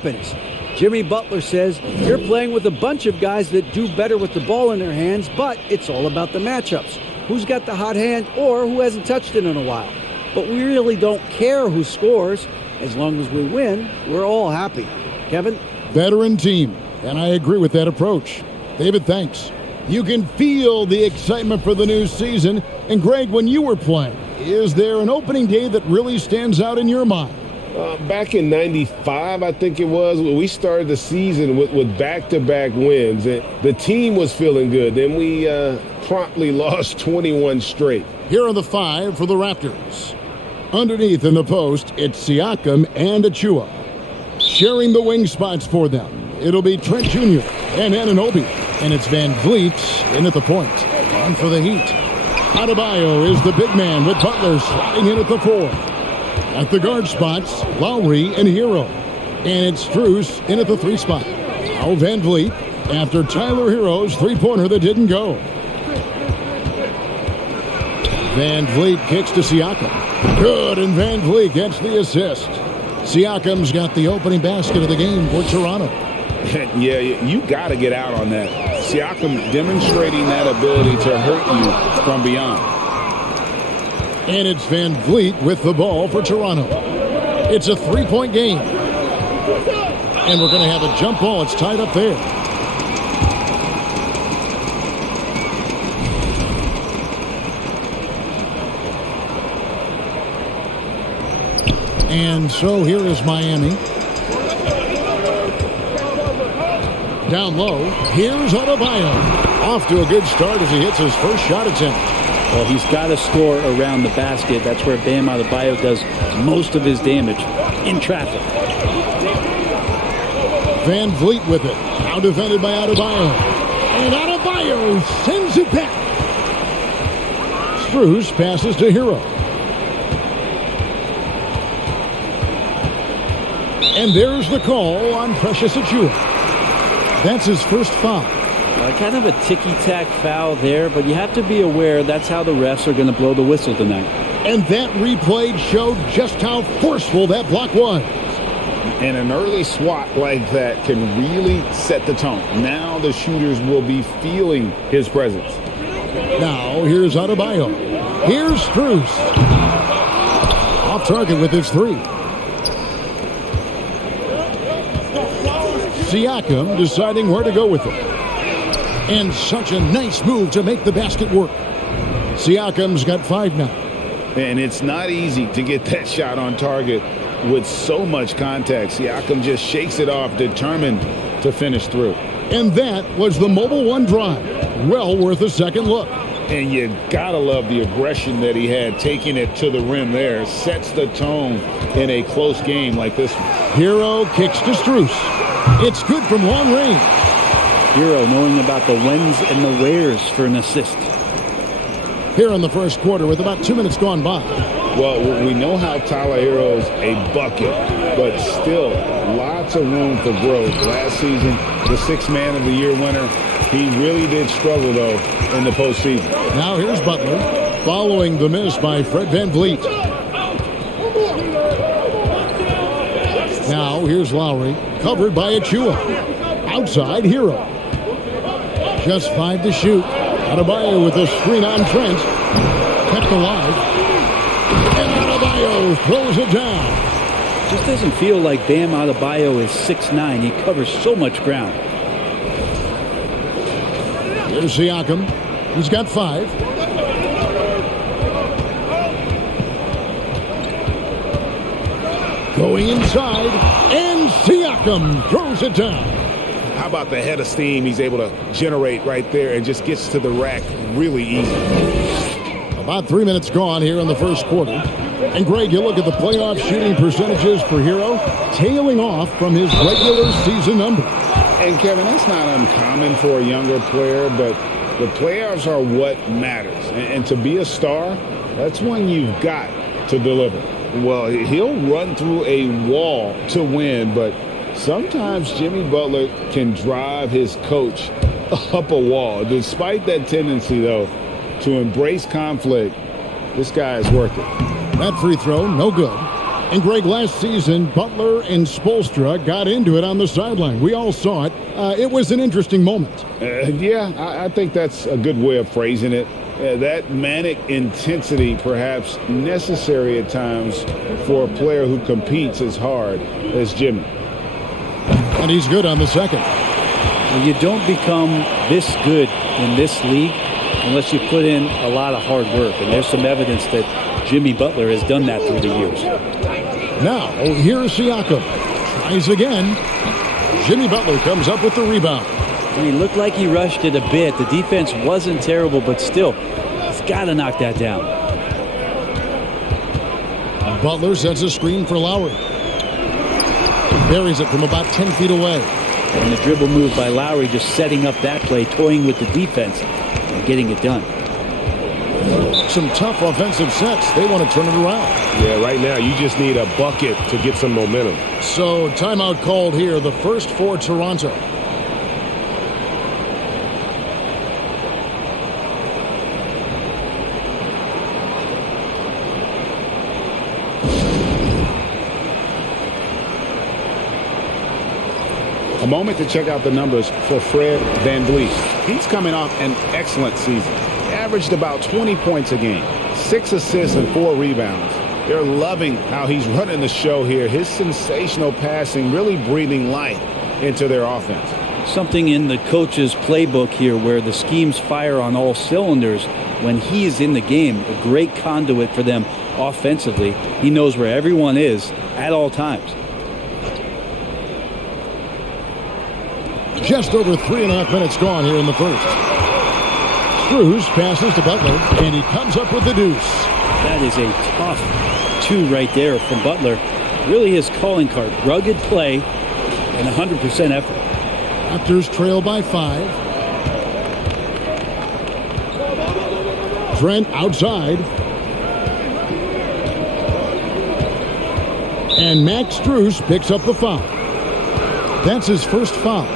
happens. Jimmy Butler says you're playing with a bunch of guys that do better with the ball in their hands, but it's all about the matchups. Who's got the hot hand or who hasn't touched it in a while. But we really don't care who scores. As long as we win, we're all happy. Kevin? Veteran team, and I agree with that approach. David, thanks. You can feel the excitement for the new season. And Greg, when you were playing, is there an opening day that really stands out in your mind? Back in '95, I think it was, we started the season with back-to-back wins. And the team was feeling good. Then we promptly lost 21 straight. Here are the five for the Raptors. Underneath in the post, it's Siakam and Achua. Sharing the wing spots for them, it'll be Trent Jr. and Anunoby. And it's Van Vliet in at the point. On for the Heat. Adebayo is the big man with Butler sliding in at the 4. At the guard spots, Lowry and Hero. And it's Strus in at the 3 spot. Now Van Vliet after Tyler Hero's three-pointer that didn't go. Van Vliet kicks to Siakam. Good, and Van Vliet gets the assist. Siakam's got the opening basket of the game for Toronto. Yeah, you got to get out on that. Siakam demonstrating that ability to hurt you from beyond. And it's Van Vliet with the ball for Toronto. It's a 3-point game. And we're going to have a jump ball. It's tied up there. And so here is Miami. Down low, here's Adebayo. Off to a good start as he hits his first shot attempt. Well, he's got to score around the basket. That's where Bam Adebayo does most of his damage, in traffic. Van Vliet with it. Now defended by Adebayo. And Adebayo sends it back. Strus passes to Hero. And there's the call on Precious Achua. That's his first foul. Kind of a ticky-tack foul there, but you have to be aware that's how the refs are going to blow the whistle tonight. And that replay showed just how forceful that block was. And an early swat like that can really set the tone. Now the shooters will be feeling his presence. Now here's Adebayo. Here's Strus. Off target with his 3. Siakam deciding where to go with it. And such a nice move to make the basket work. Siakam's got 5 now. And it's not easy to get that shot on target with so much contact. Siakam just shakes it off, determined to finish through. And that was the Mobile One drive. Well worth a second look. And you gotta love the aggression that he had, taking it to the rim there. Sets the tone in a close game like this one. Hero kicks to Strus. It's good from long range. Hero knowing about the whens and the wheres for an assist. Here in the first quarter with about 2 minutes gone by. Well, we know how Tyler Hero's a bucket, but still lots of room for growth. Last season, the 6th Man of the Year winner, he really did struggle, though, in the postseason. Now here's Butler, following the miss by Fred Van Vliet. Now here's Lowry, covered by Achua. Outside, Hero. Just 5 to shoot. Adebayo with a screen on Trent. Kept alive. And Adebayo throws it down. Just doesn't feel like Bam Adebayo is 6'9". He covers so much ground. Here's Siakam. He's got 5. Going inside. And Siakam throws it down. How about the head of steam he's able to generate right there and just gets to the rack really easy. About 3 minutes gone here in the first quarter. And Greg, you look at the playoff shooting percentages for Hero, tailing off from his regular season number. And Kevin, that's not uncommon for a younger player, but the playoffs are what matters. And to be a star, that's when you've got to deliver. Well, he'll run through a wall to win, but sometimes Jimmy Butler can drive his coach up a wall. Despite that tendency, though, to embrace conflict, this guy is worth it. That free throw, no good. And Greg, last season, Butler and Spoelstra got into it on the sideline. We all saw it. It was an interesting moment. Yeah, I think that's a good way of phrasing it. That manic intensity perhaps necessary at times for a player who competes as hard as Jimmy. And he's good on the second. Well, you don't become this good in this league unless you put in a lot of hard work. And there's some evidence that Jimmy Butler has done that through the years. Now, here's Siakam. Tries again. Jimmy Butler comes up with the rebound. He looked like he rushed it a bit. The defense wasn't terrible, but still, he's got to knock that down. Butler sets a screen for Lowry. Buries it from about 10 feet away. And the dribble move by Lowry just setting up that play, toying with the defense and getting it done. Some tough offensive sets. They want to turn it around. Yeah, right now you just need a bucket to get some momentum. So timeout called here, the first for Toronto. A moment to check out the numbers for Fred VanVleet. He's coming off an excellent season. Averaged about 20 points a game, 6 assists and 4 rebounds. They're loving how he's running the show here. His sensational passing really breathing life into their offense. Something in the coach's playbook here where the schemes fire on all cylinders when he is in the game. A great conduit for them offensively. He knows where everyone is at all times. Just over 3.5 minutes gone here in the first. Strus passes to Butler, and he comes up with the deuce. That is a tough two right there from Butler. Really his calling card. Rugged play and 100% effort. Raptors trail by 5. Trent outside. And Max Strus picks up the foul. That's his first foul.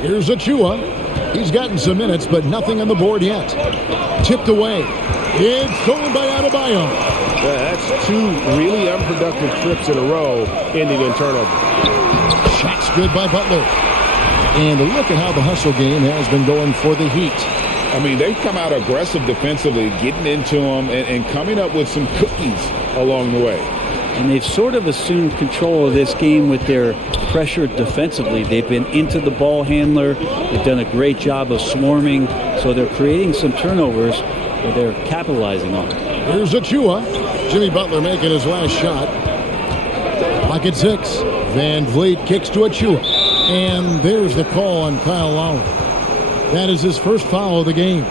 Here's Achua. He's gotten some minutes, but nothing on the board yet. Tipped away. It's stolen by Adebayo. That's 2 really unproductive trips in a row, ending in turnover. Shot's good by Butler. And look at how the hustle game has been going for the Heat. I mean, they've come out aggressive defensively, getting into them and coming up with some cookies along the way. And they've sort of assumed control of this game with their pressure defensively. They've been into the ball handler. They've done a great job of swarming. So they're creating some turnovers that they're capitalizing on. Here's Achua. Jimmy Butler making his last shot. Clock at 6. VanVleet kicks to Achua. And there's the call on Kyle Lowry. That is his first foul of the game.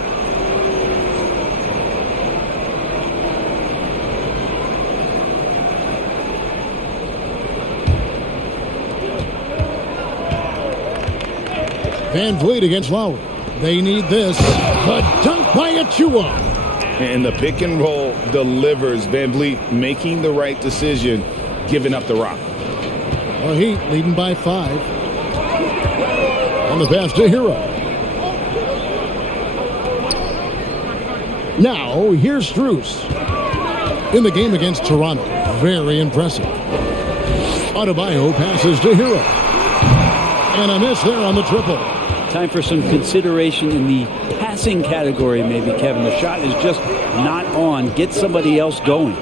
VanVleet against Lowry. They need this. The dunk by Achua. And the pick and roll delivers. VanVleet making the right decision, giving up the rock. The Heat leading by 5. On the pass to Hero. Now, here's Strus. In the game against Toronto. Very impressive. Adebayo passes to Hero. And a miss there on the triple. Time for some consideration in the passing category, maybe, Kevin. The shot is just not on. Get somebody else going.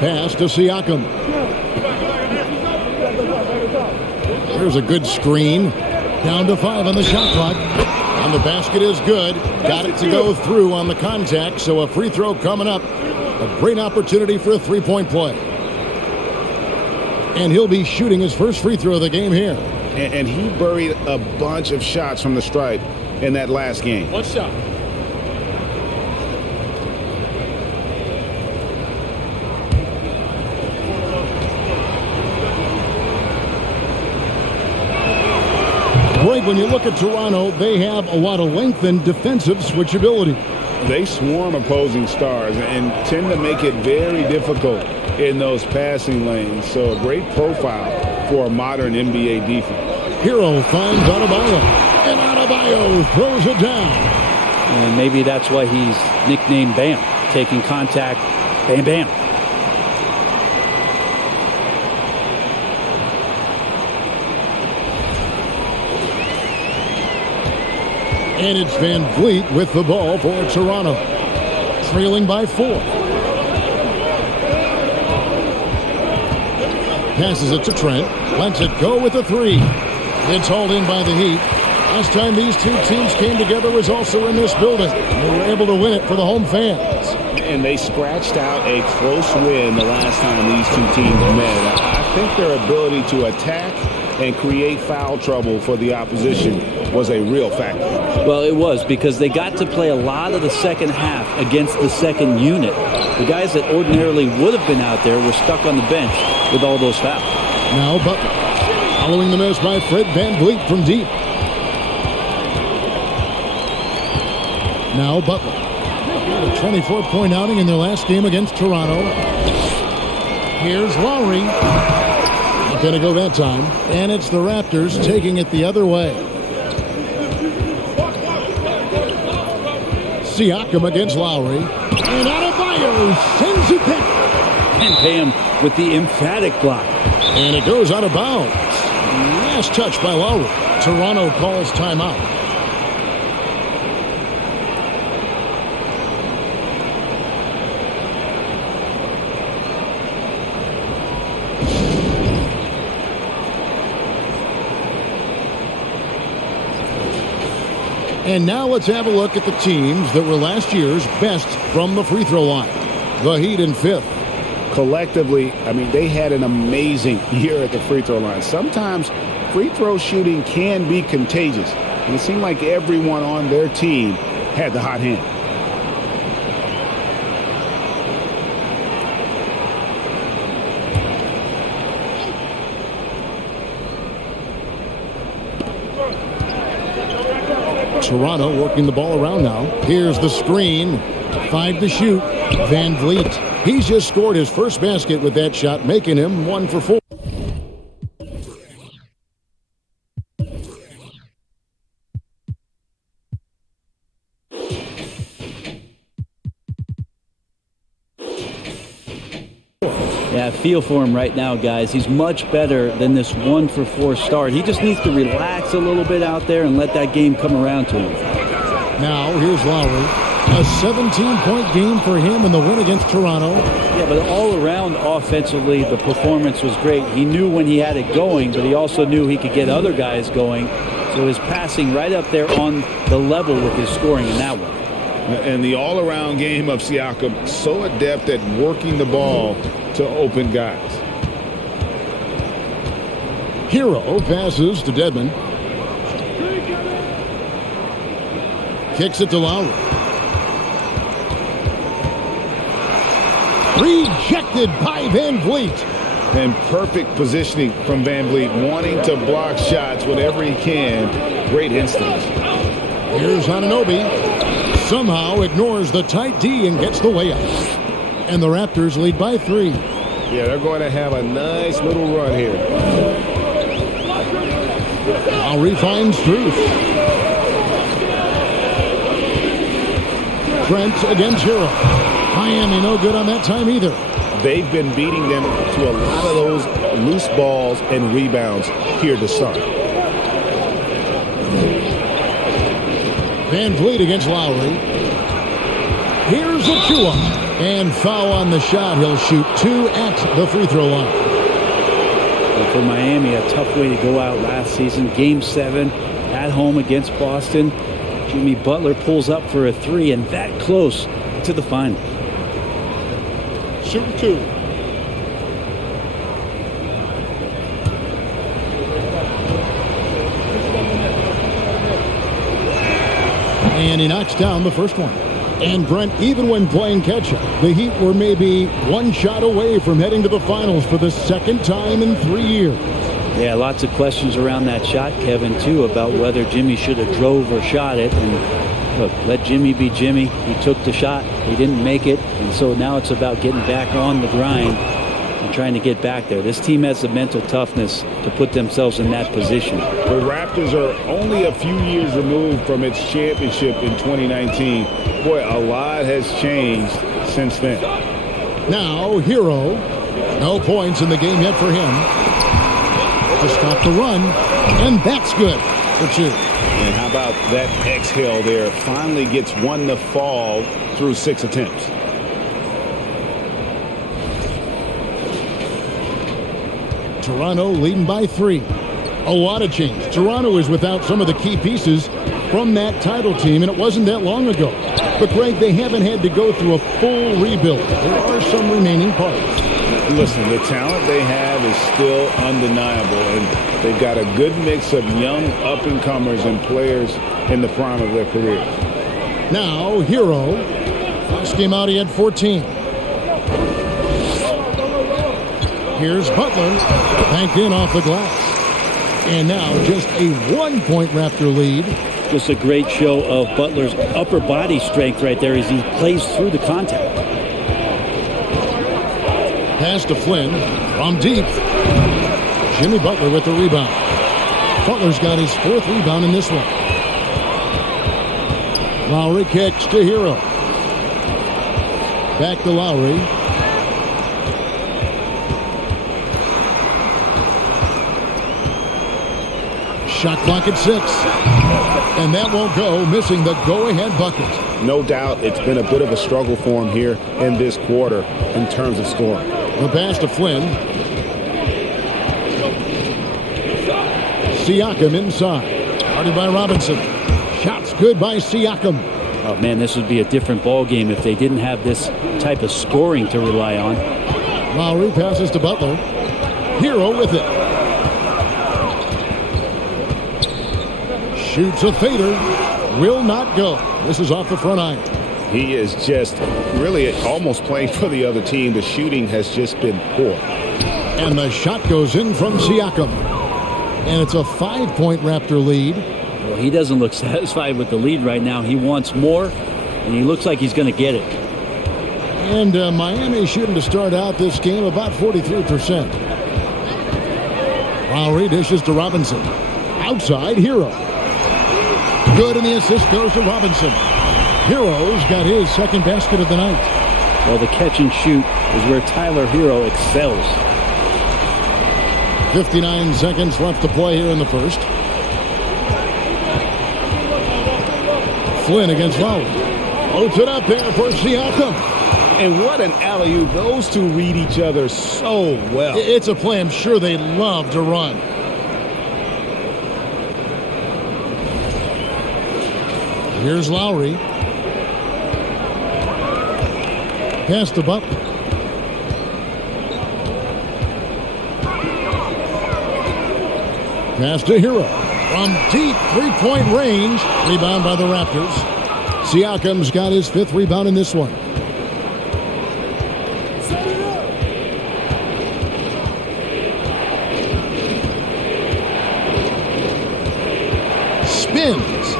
Pass to Siakam. There's a good screen. Down to 5 on the shot clock. And the basket is good. Got it to go through on the contact, so a free throw coming up. A great opportunity for a three-point play. And he'll be shooting his first free throw of the game here. And he buried a bunch of shots from the stripe in that last game. One shot. Greg, when you look at Toronto, they have a lot of length and defensive switchability. They swarm opposing stars and tend to make it very difficult in those passing lanes. So a great profile for a modern NBA defense. Hero finds Adebayo, and Adebayo throws it down. And maybe that's why he's nicknamed Bam. Taking contact, bam, bam. And it's Van Vliet with the ball for Toronto. Trailing by 4. Passes it to Trent. Lets it go with a 3. It's hauled in by the Heat. Last time these two teams came together was also in this building. They were able to win it for the home fans. And they scratched out a close win the last time these two teams met. I think their ability to attack and create foul trouble for the opposition was a real factor. Well, it was, because they got to play a lot of the second half against the second unit. The guys that ordinarily would have been out there were stuck on the bench with all those fouls. Now Butler, following the miss by Fred Van Vliet from deep. Now Butler, a 24-point outing in their last game against Toronto. Here's Lowry. Not going to go that time. And it's the Raptors taking it the other way. Siakam against Lowry. And Adebayo sends it down. And Bam with the emphatic block. And it goes out of bounds. Last touch by Lowry. Toronto calls timeout. And now let's have a look at the teams that were last year's best from the free throw line. The Heat in 5th. Collectively, I mean, they had an amazing year at the free throw line. Sometimes free throw shooting can be contagious. And it seemed like everyone on their team had the hot hand. Toronto working the ball around now. Here's the screen. 5 to shoot. Van Vliet. He's just scored his first basket with that shot, making him 1 for 4. Yeah, I feel for him right now, guys. He's much better than this 1 for 4 start. He just needs to relax a little bit out there and let that game come around to him. Now, here's Lowry. A 17-point game for him in the win against Toronto. Yeah, but all around offensively, the performance was great. He knew when he had it going, but he also knew he could get other guys going. So his passing right up there on the level with his scoring in that one. And the all-around game of Siakam, so adept at working the ball to open guys. Hero passes to Dedmon. Kicks it to Lowry. Rejected by Van Vliet. And perfect positioning from Van Vliet, wanting to block shots whenever he can. Great instinct. Here's Anunoby. Somehow ignores the tight D and gets the layup. And the Raptors lead by 3. Yeah, they're going to have a nice little run here. Lowry finds Struth. Trent against Hero. Miami no good on that time either. They've been beating them to a lot of those loose balls and rebounds here to start. Van Vliet against Lowry. Here's Achua. And foul on the shot. He'll shoot 2 at the free throw line. But for Miami, a tough way to go out last season. Game 7 at home against Boston. Jimmy Butler pulls up for a 3 and that close to the final. Shoot 2. And he knocks down the first one. And Brent, even when playing catch-up, the Heat were maybe 1 shot away from heading to the finals for the second time in 3 years. Yeah, lots of questions around that shot, Kevin, too, about whether Jimmy should have drove or shot it. And look, let Jimmy be Jimmy. He took the shot. He didn't make it. And so now it's about getting back on the grind and trying to get back there. This team has the mental toughness to put themselves in that position. The Raptors are only a few years removed from its championship in 2019. Boy, a lot has changed since then. Now, Hero. No points in the game yet for him. To stop the run, and that's good for 2. And how about that exhale there? Finally gets one to fall through 6 attempts. Toronto leading by 3. A lot of change. Toronto is without some of the key pieces from that title team, and it wasn't that long ago. But, Greg, they haven't had to go through a full rebuild. There are some remaining parts. Listen, the talent they have is still undeniable, and they've got a good mix of young up-and-comers and players in the prime of their careers. Now, Hero. First game out, he had 14. Here's Butler, banked in off the glass. And now just a 1-point Raptor lead. Just a great show of Butler's upper body strength right there as he plays through the contact. Pass to Flynn from deep. Jimmy Butler with the rebound. Butler's got his 4th rebound in this one. Lowry kicks to Hero. Back to Lowry. Shot clock at 6. And that won't go, missing the go-ahead bucket. No doubt it's been a bit of a struggle for him here in this quarter in terms of scoring. The pass to Flynn. Siakam inside. Guarded by Robinson. Shots good by Siakam. Oh, man, this would be a different ball game if they didn't have this type of scoring to rely on. Lowry passes to Butler. Hero with it. Shoots a fader. Will not go. This is off the front iron. He is just really almost playing for the other team. The shooting has just been poor. And the shot goes in from Siakam. And it's a 5-point Raptor lead. Well, he doesn't look satisfied with the lead right now. He wants more, and he looks like he's going to get it. And Miami shooting to start out this game about 43%. Lowry dishes to Robinson. Outside, Hero. Good, and the assist goes to Robinson. Hero's got his 2nd basket of the night. Well, the catch and shoot is where Tyler Hero excels. 59 seconds left to play here in the first. Flynn against Lowry. Floats it up there for Siakam. And what an alley-oop. Those two read each other so well. It's a play I'm sure they love to run. Here's Lowry. Pass to Butler. Pass to Hero. From deep 3-point range. Rebound by the Raptors. Siakam's got his 5th rebound in this one. Spins.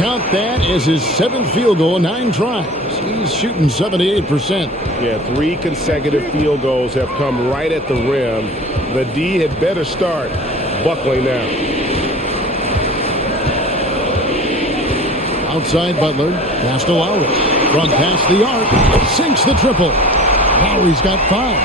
Count that as his 7th field goal, 9 tries. He's shooting 78%. Yeah, 3 consecutive field goals have come right at the rim. The D had better start buckling now. Outside Butler. Pass to Lowry. From past the arc. Sinks the triple. Lowry's got 5.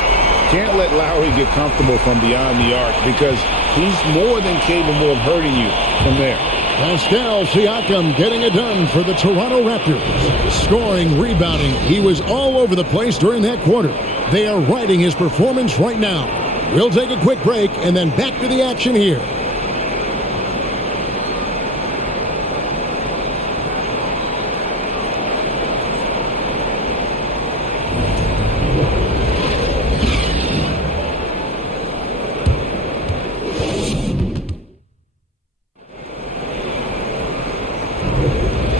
Can't let Lowry get comfortable from beyond the arc because he's more than capable of hurting you from there. Pascal Siakam getting it done for the Toronto Raptors. Scoring, rebounding. He was all over the place during that quarter. They are riding his performance right now. We'll take a quick break and then back to the action here.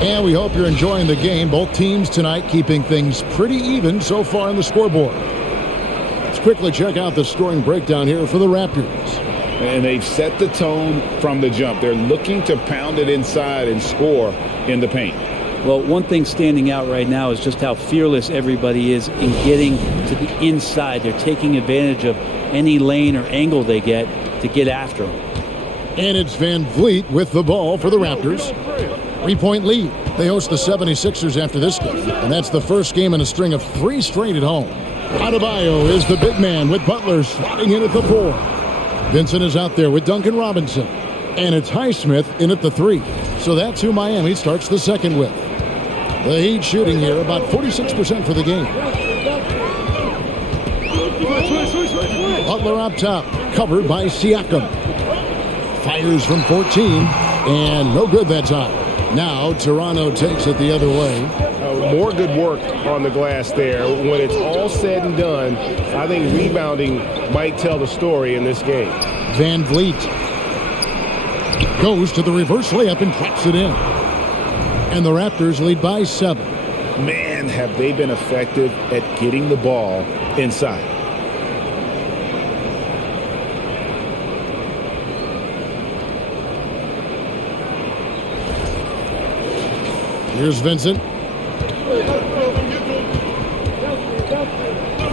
And we hope you're enjoying the game. Both teams tonight keeping things pretty even so far on the scoreboard. Let's quickly check out the scoring breakdown here for the Raptors. And they've set the tone from the jump. They're looking to pound it inside and score in the paint. Well, one thing standing out right now is just how fearless everybody is in getting to the inside. They're taking advantage of any lane or angle they get to get after them. And it's Van Vliet with the ball for the Raptors. 3-point lead. They host the 76ers after this game, and that's the first game in a string of 3 straight at home. Adebayo is the big man with Butler sliding in at the 4. Vincent is out there with Duncan Robinson. And it's Highsmith in at the 3. So that's who Miami starts the second with. The Heat shooting here about 46% for the game. Butler up top, covered by Siakam. Fires from 14, and no good that time. Now Toronto takes it the other way. More good work on the glass there. When it's all said and done, I think rebounding might tell the story in this game. Van Vliet goes to the reverse layup and traps it in. And the Raptors lead by 7. Man, have they been effective at getting the ball inside. Here's Vincent.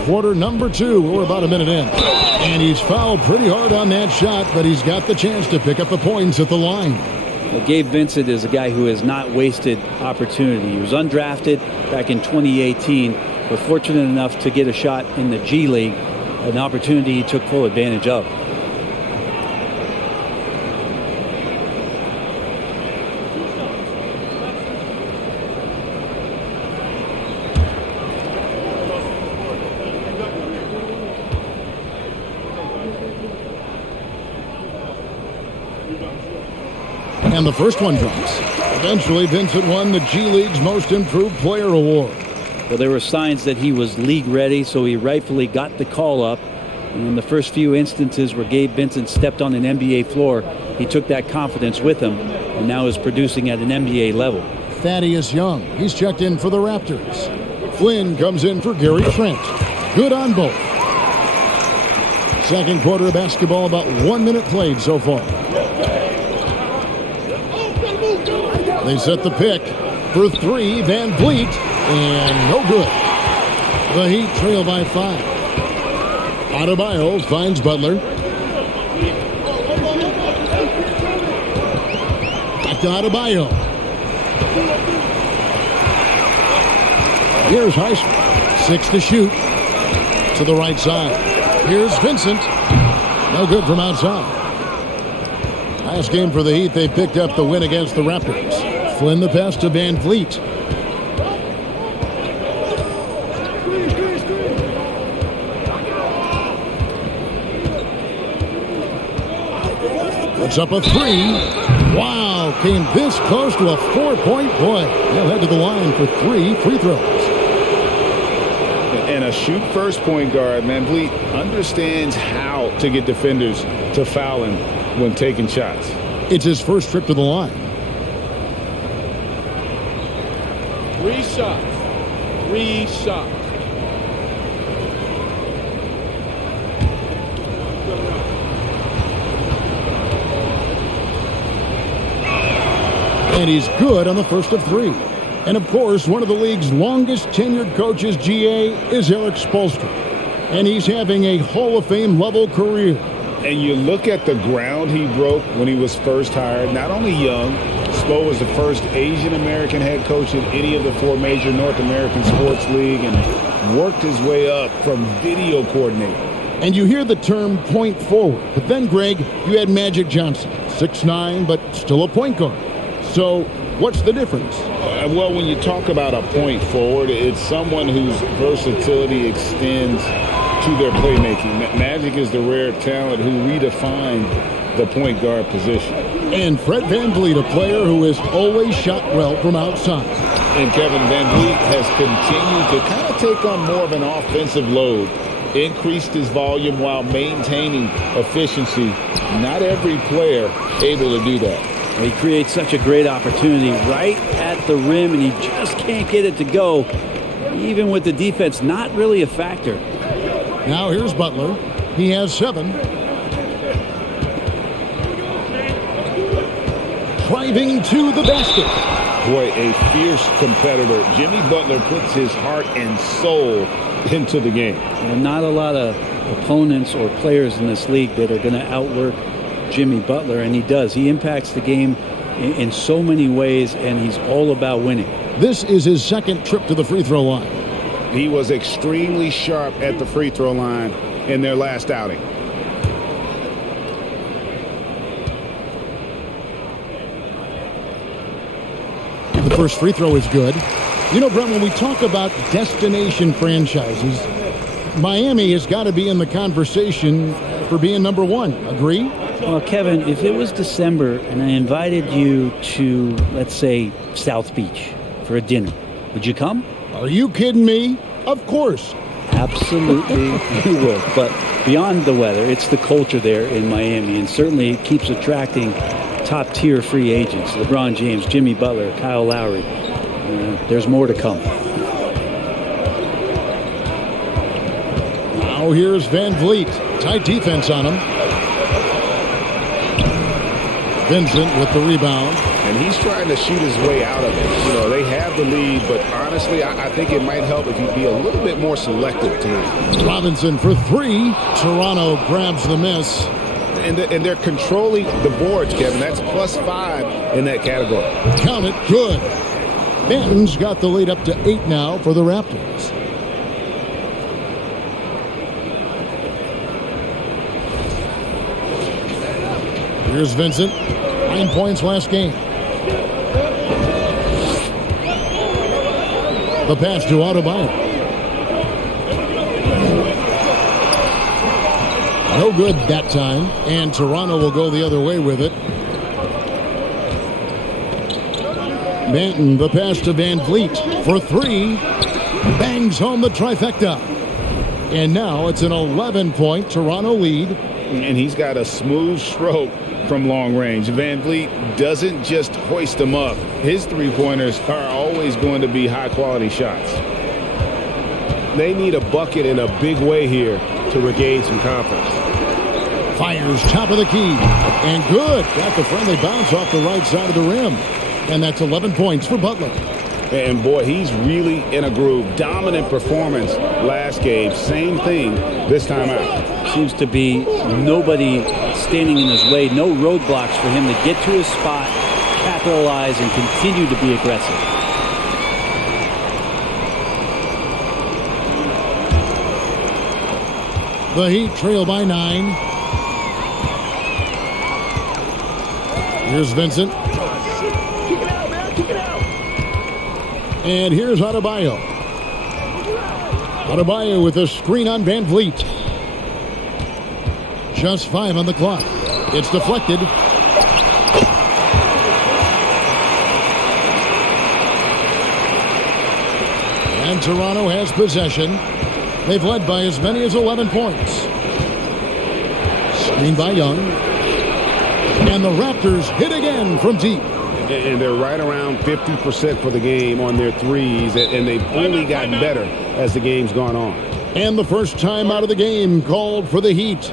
Quarter number 2. We're about a minute in. And he's fouled pretty hard on that shot, but he's got the chance to pick up the points at the line. Well, Gabe Vincent is a guy who has not wasted opportunity. He was undrafted back in 2018, but fortunate enough to get a shot in the G League, an opportunity he took full advantage of. And the first one drops. Eventually, Vincent won the G League's Most Improved Player award. Well, there were signs that he was league ready, so he rightfully got the call up. And in the first few instances where Gabe Vincent stepped on an NBA floor, he took that confidence with him and now is producing at an NBA level. Thaddeus Young, he's checked in for the Raptors. Flynn comes in for Gary Trent. Good on both. Second quarter of basketball, about 1 minute played so far. They set the pick for 3, Van Vliet, and no good. The Heat trail by 5. Adebayo finds Butler. Back to Adebayo. Here's Highsmith. 6 to shoot. To the right side. Here's Vincent. No good from outside. Last game for the Heat, they picked up the win against the Raptors. Flynn the pass to Van Vliet. Puts up a 3. Wow, came this close to a 4-point play. They'll head to the line for 3 free throws. And a shoot-first point guard, Van Vliet, understands how to get defenders to foul him when taking shots. It's his first trip to the line. 3 shots. 3 shots. And he's good on the first of 3. And of course, one of the league's longest tenured coaches, GA, is Eric Spoelstra. And he's having a Hall of Fame level career. And you look at the ground he broke when he was first hired. Not only young, Spo was the first Asian American head coach in any of the 4 major North American sports league and worked his way up from video coordinator. And you hear the term point forward. But then, Greg, you had Magic Johnson, 6'9", but still a point guard. So what's the difference? Well, when you talk about a point forward, it's someone whose versatility extends to their playmaking. Magic is the rare talent who redefined the point guard position. And Fred VanVleet, a player who has always shot well from outside. And Kevin VanVleet has continued to kind of take on more of an offensive load, increased his volume while maintaining efficiency. Not every player able to do that. He creates such a great opportunity right at the rim, and he just can't get it to go, even with the defense not really a factor. Now here's Butler. He has 7. Driving to the basket. Boy, a fierce competitor. Jimmy Butler puts his heart and soul into the game. And not a lot of opponents or players in this league that are going to outwork Jimmy Butler, and he does. He impacts the game in so many ways, and he's all about winning. This is his second trip to the free throw line. He was extremely sharp at the free throw line in their last outing. The first free throw is good. You know, Brent, when we talk about destination franchises, Miami has got to be in the conversation for being number one. Agree? Well, Kevin, if it was December and I invited you to, let's say, South Beach for a dinner, would you come? Are you kidding me? Of course. Absolutely, you would. But beyond the weather, it's the culture there in Miami, and certainly it keeps attracting top-tier free agents. LeBron James, Jimmy Butler, Kyle Lowry. There's more to come. Now here's Van Vliet. Tight defense on him. Vincent with the rebound. And he's trying to shoot his way out of it. You know, they have the lead, but honestly, I think it might help if he'd be a little bit more selective tonight. Robinson for three. Toronto grabs the miss. And they're controlling the boards, Kevin. That's +5 in that category. Count it. Good. Banton's got the lead up to 8 now for the Raptors. Here's Vincent. 9 points last game. The pass to Adebayo. No good that time, and Toronto will go the other way with it. Banton, the pass to Van Vliet for three. Bangs home the trifecta. And now it's an 11-point Toronto lead. And he's got a smooth stroke from long range. Van Vliet doesn't just hoist them up. His three-pointers are always going to be high-quality shots. They need a bucket in a big way here to regain some confidence. Fires top of the key. And good. Got the friendly bounce off the right side of the rim. And that's 11 points for Butler. And boy, he's really in a groove. Dominant performance last game. Same thing this time out. Seems to be nobody standing in his way. No roadblocks for him to get to his spot, capitalize, and continue to be aggressive. The Heat trail by 9. Here's Vincent. And here's Adebayo. Adebayo with a screen on Van Vliet. Just 5 on the clock. It's deflected. And Toronto has possession. They've led by as many as 11 points. Screen by Young. And the Raptors hit again from deep. And they're right around 50% for the game on their threes, and they've only gotten better as the game's gone on. And the first time out of the game called for the Heat.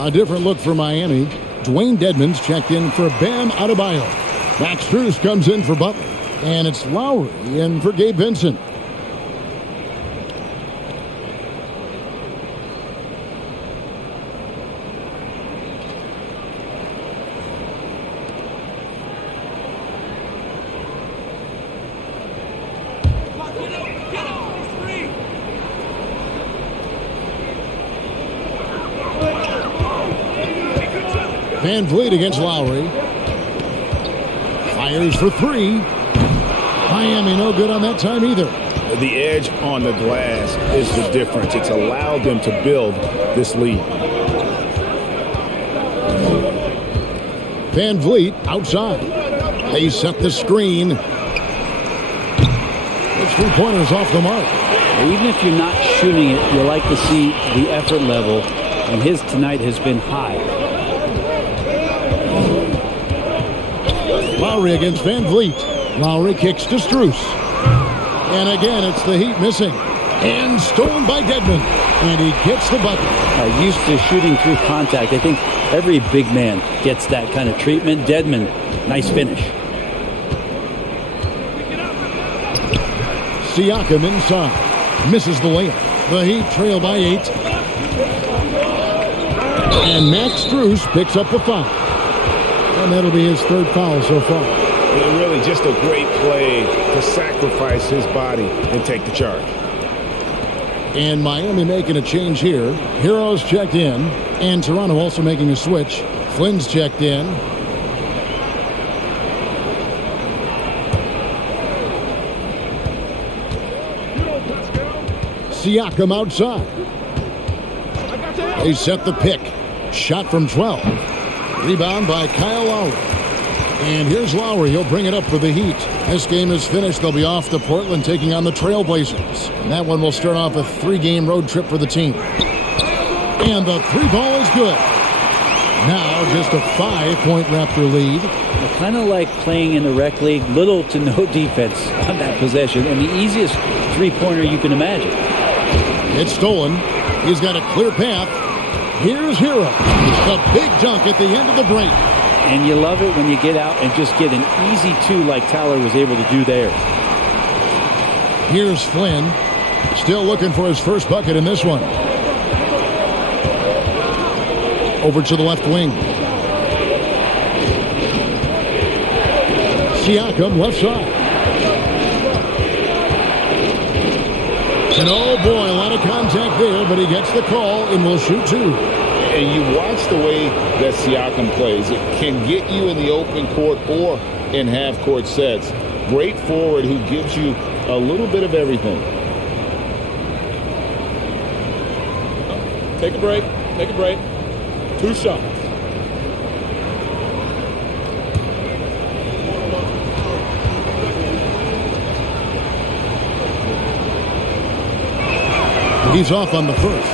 A different look for Miami. Dwayne Dedmon's checked in for Bam Adebayo. Max Strus comes in for Butler. And it's Lowry in for Gabe Vincent. Van Vliet against Lowry. Fires for three. Miami no good on that time either. The edge on the glass is the difference. It's allowed them to build this lead. Van Vliet outside. They set the screen. It's 3-pointers off the mark. Even if you're not shooting it, you like to see the effort level, and his tonight has been high. Lowry against Van Vliet. Lowry kicks to Strus. And again, it's the Heat missing. And stolen by Dedmon. And he gets the bucket. Used to shooting through contact. I think every big man gets that kind of treatment. Dedmon, nice finish. Siakam inside. Misses the layup. The Heat trail by 8. And Max Strus picks up the foul. And that'll be his third foul so far. Really just a great play to sacrifice his body and take the charge. And Miami making a change here. Heroes checked in. And Toronto also making a switch. Flynn's checked in. Siakam outside. They set the pick. Shot from 12. Rebound by Kyle Lowry. And here's Lowry. He'll bring it up for the Heat. This game is finished. They'll be off to Portland taking on the Trailblazers. And that one will start off a 3-game road trip for the team. And the 3-ball is good. Now just a 5-point Raptor lead. Kind of like playing in the rec league. Little to no defense on that possession. And the easiest 3-pointer you can imagine. It's stolen. He's got a clear path. Here's Hero. The big dunk at the end of the break. And you love it when you get out and just get an easy 2 like Tyler was able to do there. Here's Flynn. Still looking for his first bucket in this one. Over to the left wing. Siakam left side. And oh boy, a lot of contact there, but he gets the call and will shoot 2. And you watch the way that Siakam plays. It can get you in the open court or in half-court sets. Great forward who gives you a little bit of everything. Take a break. Take a break. 2 shots. He's off on the first.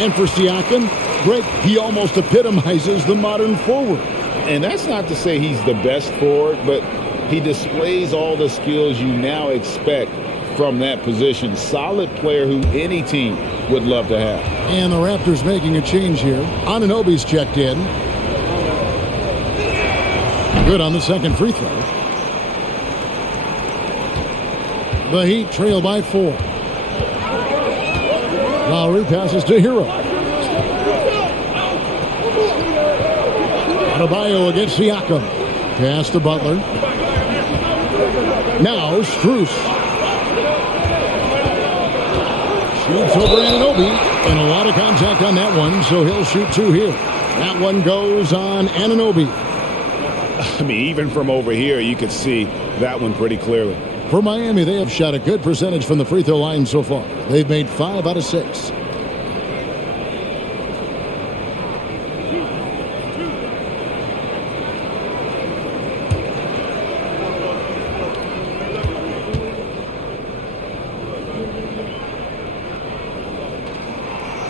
And for Siakam, Greg, he almost epitomizes the modern forward. And that's not to say he's the best forward, but he displays all the skills you now expect from that position. Solid player who any team would love to have. And the Raptors making a change here. Anunoby's checked in. Good on the second free throw. The Heat trail by 4. Lowry passes to Hero. Adebayo against Siakam. Pass to Butler. Now Strus. Shoots over Anunoby. And a lot of contact on that one, so he'll shoot 2 here. That one goes on Anunoby. I mean, even from over here, you could see that one pretty clearly. For Miami, they have shot a good percentage from the free throw line so far. They've made 5 out of 6.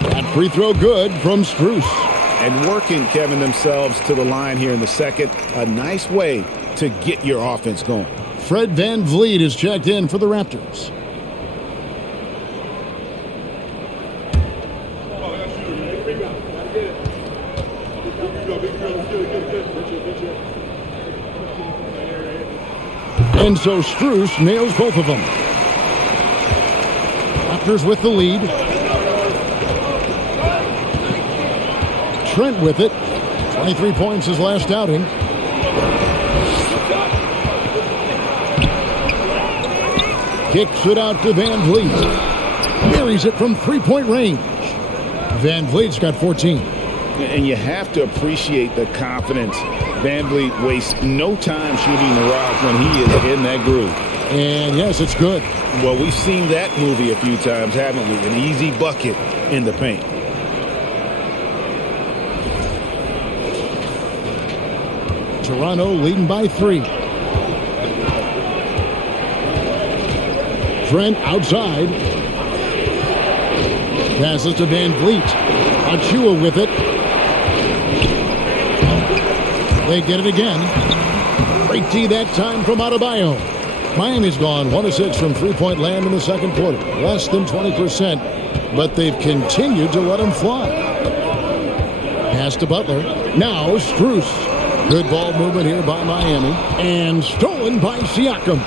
That free throw good from Strus. And working, Kevin, themselves to the line here in the second. A nice way to get your offense going. Fred Van Vliet is checked in for the Raptors. And so Strus nails both of them. Raptors with the lead. Trent with it. 23 points his last outing. Kicks it out to Van Vliet. Buries it from three-point range. Van Vliet's got 14. And you have to appreciate the confidence. Van Vliet wastes no time shooting the rock when he is in that groove. And yes, it's good. Well, we've seen that movie a few times, haven't we? An easy bucket in the paint. Toronto leading by 3. Trent outside. Passes to Van Vliet. Achua with it. They get it again. Great D that time from Adebayo. Miami's gone 1 of 6 from three-point land in the second quarter. Less than 20%, but they've continued to let him fly. Pass to Butler. Now Strus. Good ball movement here by Miami. And stolen by Siakam.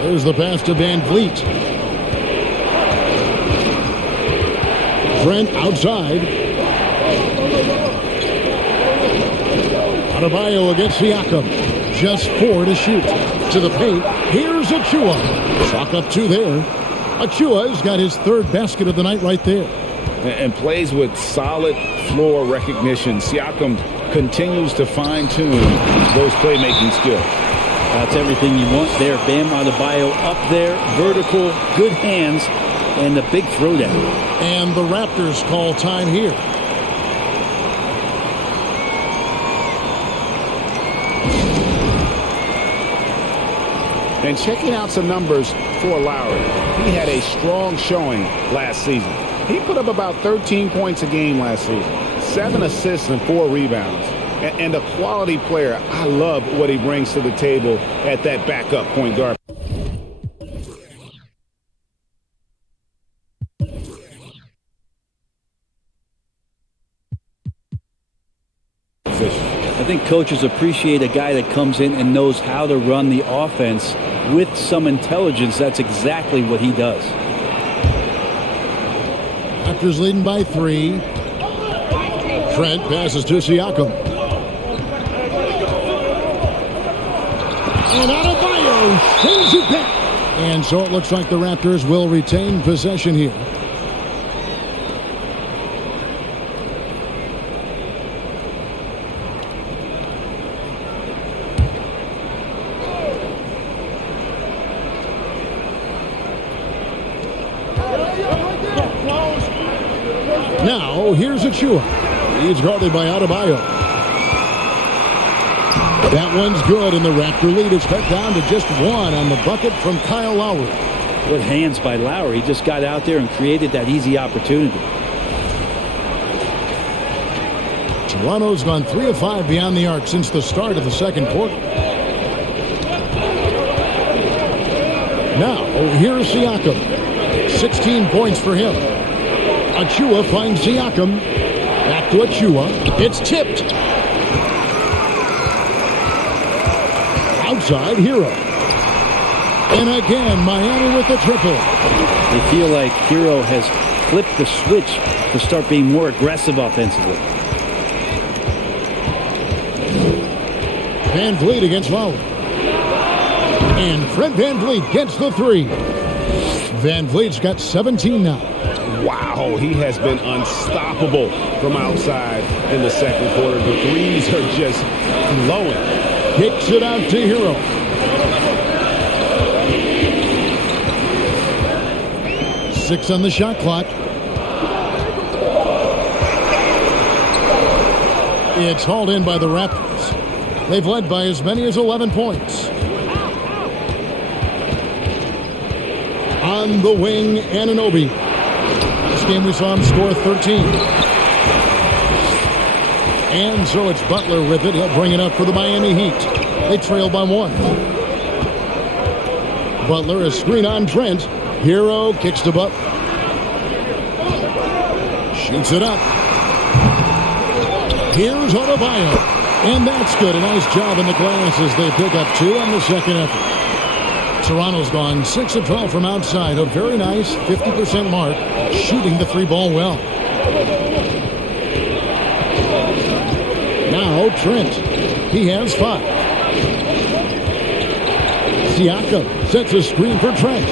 There's the pass to Van Vliet. Trent outside. Adebayo against Siakam. Just 4 to shoot. To the paint. Here's Achua. Chalk up 2 there. Achua's got his 3rd basket of the night right there. And plays with solid floor recognition. Siakam continues to fine-tune those playmaking skills. That's everything you want there. Bam Adebayo up there. Vertical, good hands, and the big throwdown. And the Raptors call time here. And checking out some numbers for Lowry. He had a strong showing last season. He put up about 13 points a game last season. 7 assists and 4 rebounds. And a quality player. I love what he brings to the table at that backup point guard position. I think coaches appreciate a guy that comes in and knows how to run the offense with some intelligence. That's exactly what he does. Raptors leading by 3. Trent passes to Siakam. And Adebayo sends it back. And so it looks like the Raptors will retain possession here. Now, here's Achua. He's guarded by Adebayo. That one's good, and the Raptor lead is cut down to just 1 on the bucket from Kyle Lowry. Good hands by Lowry. He just got out there and created that easy opportunity. Toronto's gone 3 of 5 beyond the arc since the start of the second quarter. Now, here's Siakam. 16 points for him. Achua finds Siakam. Back to Achua. It's tipped. Outside, Hero. And again, Miami with the triple. They feel like Hero has flipped the switch to start being more aggressive offensively. Van Vliet against Lowry. And Fred Van Vliet gets the 3. Van Vliet's got 17 now. Wow, he has been unstoppable from outside in the second quarter. The threes are just flowing. Kicks it out to Hero. Six on the shot clock. It's hauled in by the Raptors. They've led by as many as 11 points. On the wing, Anunoby. This game we saw him score 13. And so it's Butler with it. He'll bring it up for the Miami Heat. They trail by 1. Butler, a screen on Trent. Hero kicks to Butler. Shoots it up. Here's Adebayo. And that's good. A nice job in the glass as they pick up 2 on the second effort. Toronto's gone 6 of 12 from outside. A very nice 50% mark, shooting the 3-ball well. Now Trent. He has 5. Siakam sets a screen for Trent.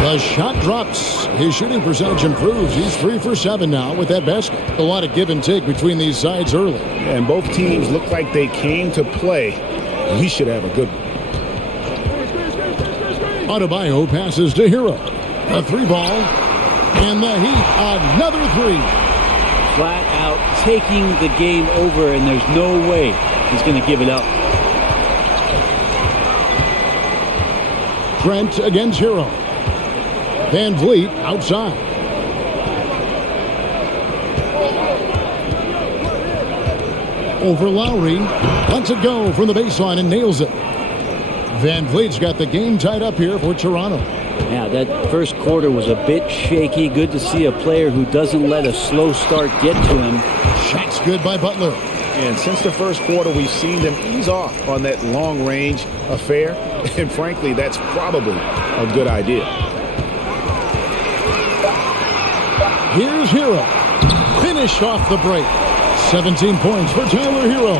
The shot drops. His shooting percentage improves. He's 3 for 7 now with that basket. A lot of give and take between these sides early. And both teams look like they came to play. We should have a good one. Adebayo passes to Hero. A 3-ball. And the Heat, another 3. Flat out taking the game over, and there's no way he's going to give it up. Trent against Hero. Van Vliet outside. Over Lowry. Lets it go from the baseline and nails it. Van Vliet's got the game tied up here for Toronto. Yeah, that first quarter was a bit shaky. Good to see a player who doesn't let a slow start get to him. Shot's good by Butler. And since the first quarter, we've seen them ease off on that long-range affair. And frankly, that's probably a good idea. Here's Hero. Finish off the break. 17 points for Tyler Hero.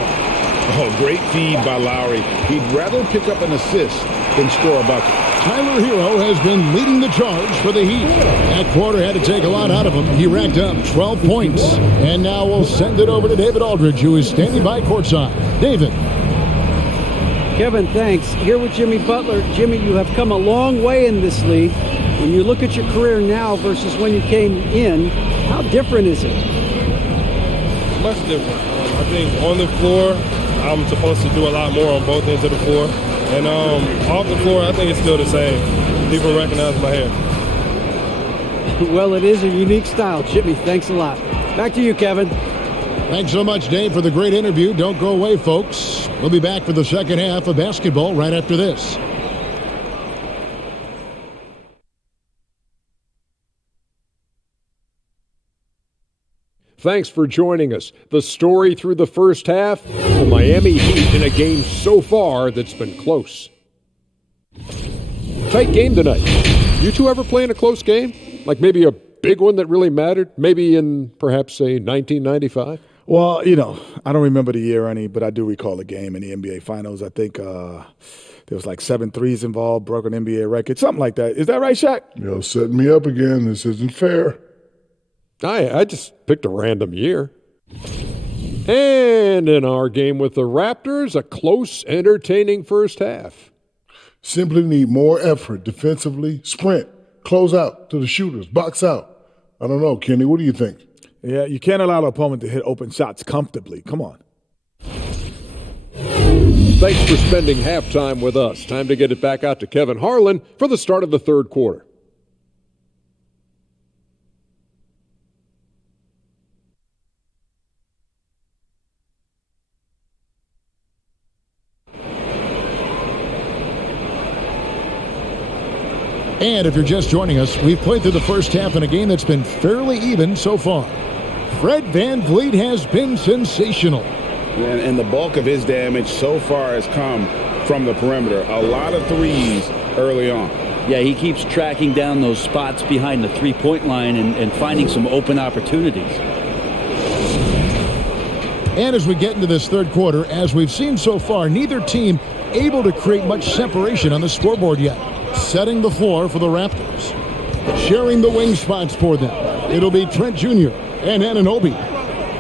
Oh, great feed by Lowry. He'd rather pick up an assist than score a bucket. Tyler Hero has been leading the charge for the Heat. That quarter had to take a lot out of him. He racked up 12 points. And now we'll send it over to David Aldridge, who is standing by courtside. David. Kevin, thanks. Here with Jimmy Butler. Jimmy, you have come a long way in this league. When you look at your career now versus when you came in, how different is it? Much different. I think on the floor, I'm supposed to do a lot more on both ends of the floor. And off the floor, I think it's still the same. People recognize my hair. Well, it is a unique style. Jimmy, thanks a lot. Back to you, Kevin. Thanks so much, Dave, for the great interview. Don't go away, folks. We'll be back for the second half of basketball right after this. Thanks for joining us. The story through the first half, the Miami Heat in a game so far that's been close. Tight game tonight. You two ever play in a close game? Like maybe a big one that really mattered? Maybe in perhaps, say, 1995? Well, I don't remember the year any, but I do recall a game in the NBA Finals. I think there was like 7 threes involved, broke an NBA record, something like that. Is that right, Shaq? Setting me up again. This isn't fair. I just picked a random year. And in our game with the Raptors, a close, entertaining first half. Simply need more effort defensively. Sprint, close out to the shooters, box out. I don't know, Kenny, what do you think? Yeah, you can't allow the opponent to hit open shots comfortably. Come on. Thanks for spending halftime with us. Time to get it back out to Kevin Harlan for the start of the third quarter. And if you're just joining us, we've played through the first half in a game that's been fairly even so far. Fred VanVleet has been sensational. And the bulk of his damage so far has come from the perimeter. A lot of threes early on. Yeah, he keeps tracking down those spots behind the three-point line and finding some open opportunities. And as we get into this third quarter, as we've seen so far, neither team able to create much separation on the scoreboard yet. Setting the floor for the Raptors. Sharing the wing spots for them. It'll be Trent Jr. and Anunoby.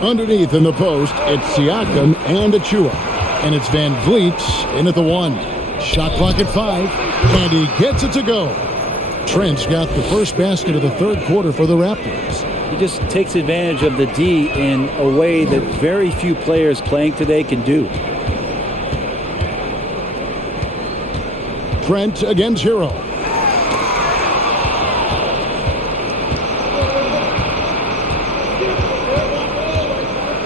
Underneath in the post, it's Siakam and Achua. And it's Van Vliet in at the 1. Shot clock at 5. And he gets it to go. Trent's got the first basket of the third quarter for the Raptors. He just takes advantage of the D in a way that very few players playing today can do. Trent against Hero.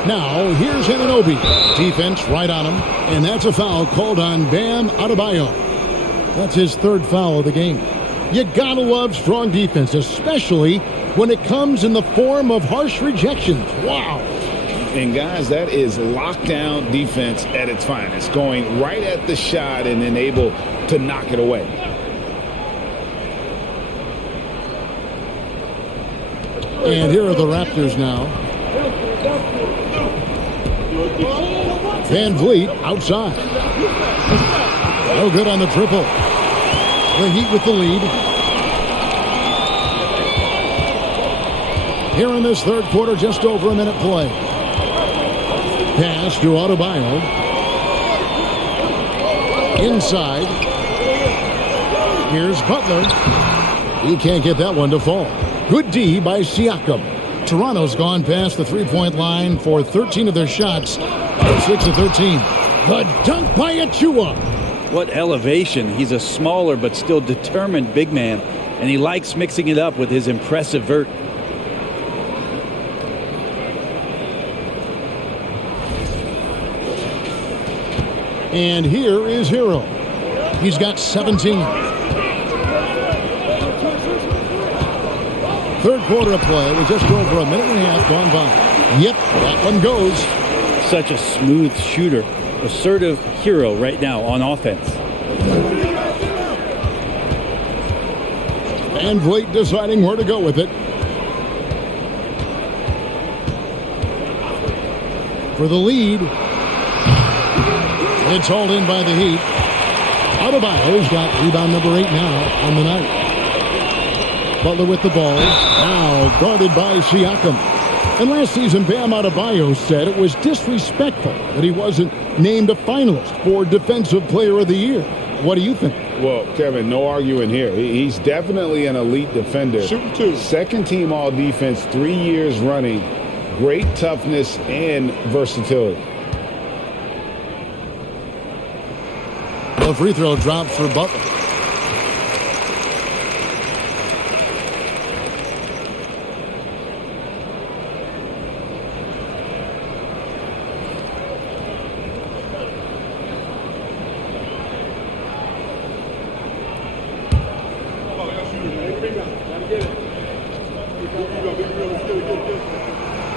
Now, here's Anunoby. Defense right on him. And that's a foul called on Bam Adebayo. That's his third foul of the game. You gotta love strong defense, especially when it comes in the form of harsh rejections. Wow. And guys, that is lockdown defense at its finest, going right at the shot and then able to knock it away. And here are the Raptors now. Van Vliet outside. No good on the triple. The Heat with the lead. Here in this third quarter, just over a minute play. Pass to Adebayo. Inside. Here's Butler. He can't get that one to fall. Good D by Siakam. Toronto's gone past the three-point line for 13 of their shots. 6 of 13. The dunk by Achua. What elevation. He's a smaller but still determined big man, and he likes mixing it up with his impressive vert. And here is Hero. He's got 17. Third quarter of play with just over a minute and a half gone by. Yep, that one goes. Such a smooth shooter. Assertive Hero right now on offense. Van Vliet deciding where to go with it. For the lead. It's hauled in by the Heat. Adebayo's got rebound number 8 now on the night. Butler with the ball. Now guarded by Siakam. And last season, Bam Adebayo said it was disrespectful that he wasn't named a finalist for Defensive Player of the Year. What do you think? Well, Kevin, no arguing here. He's definitely an elite defender. Shooting two. Second team all defense 3 years running. Great toughness and versatility. The free throw dropped for Butler.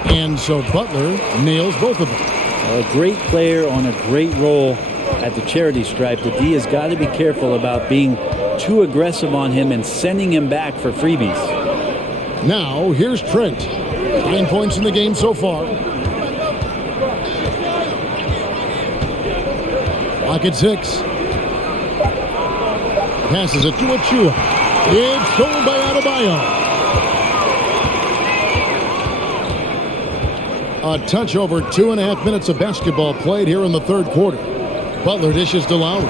And so Butler nails both of them. A great player on a great role at the charity stripe. The D has got to be careful about being too aggressive on him and sending him back for freebies. Now, here's Trent. 9 points in the game so far. Lock at 6. Passes it to Achua. It's stolen by Adebayo. A touch over 2.5 minutes of basketball played here in the third quarter. Butler dishes to Lowry.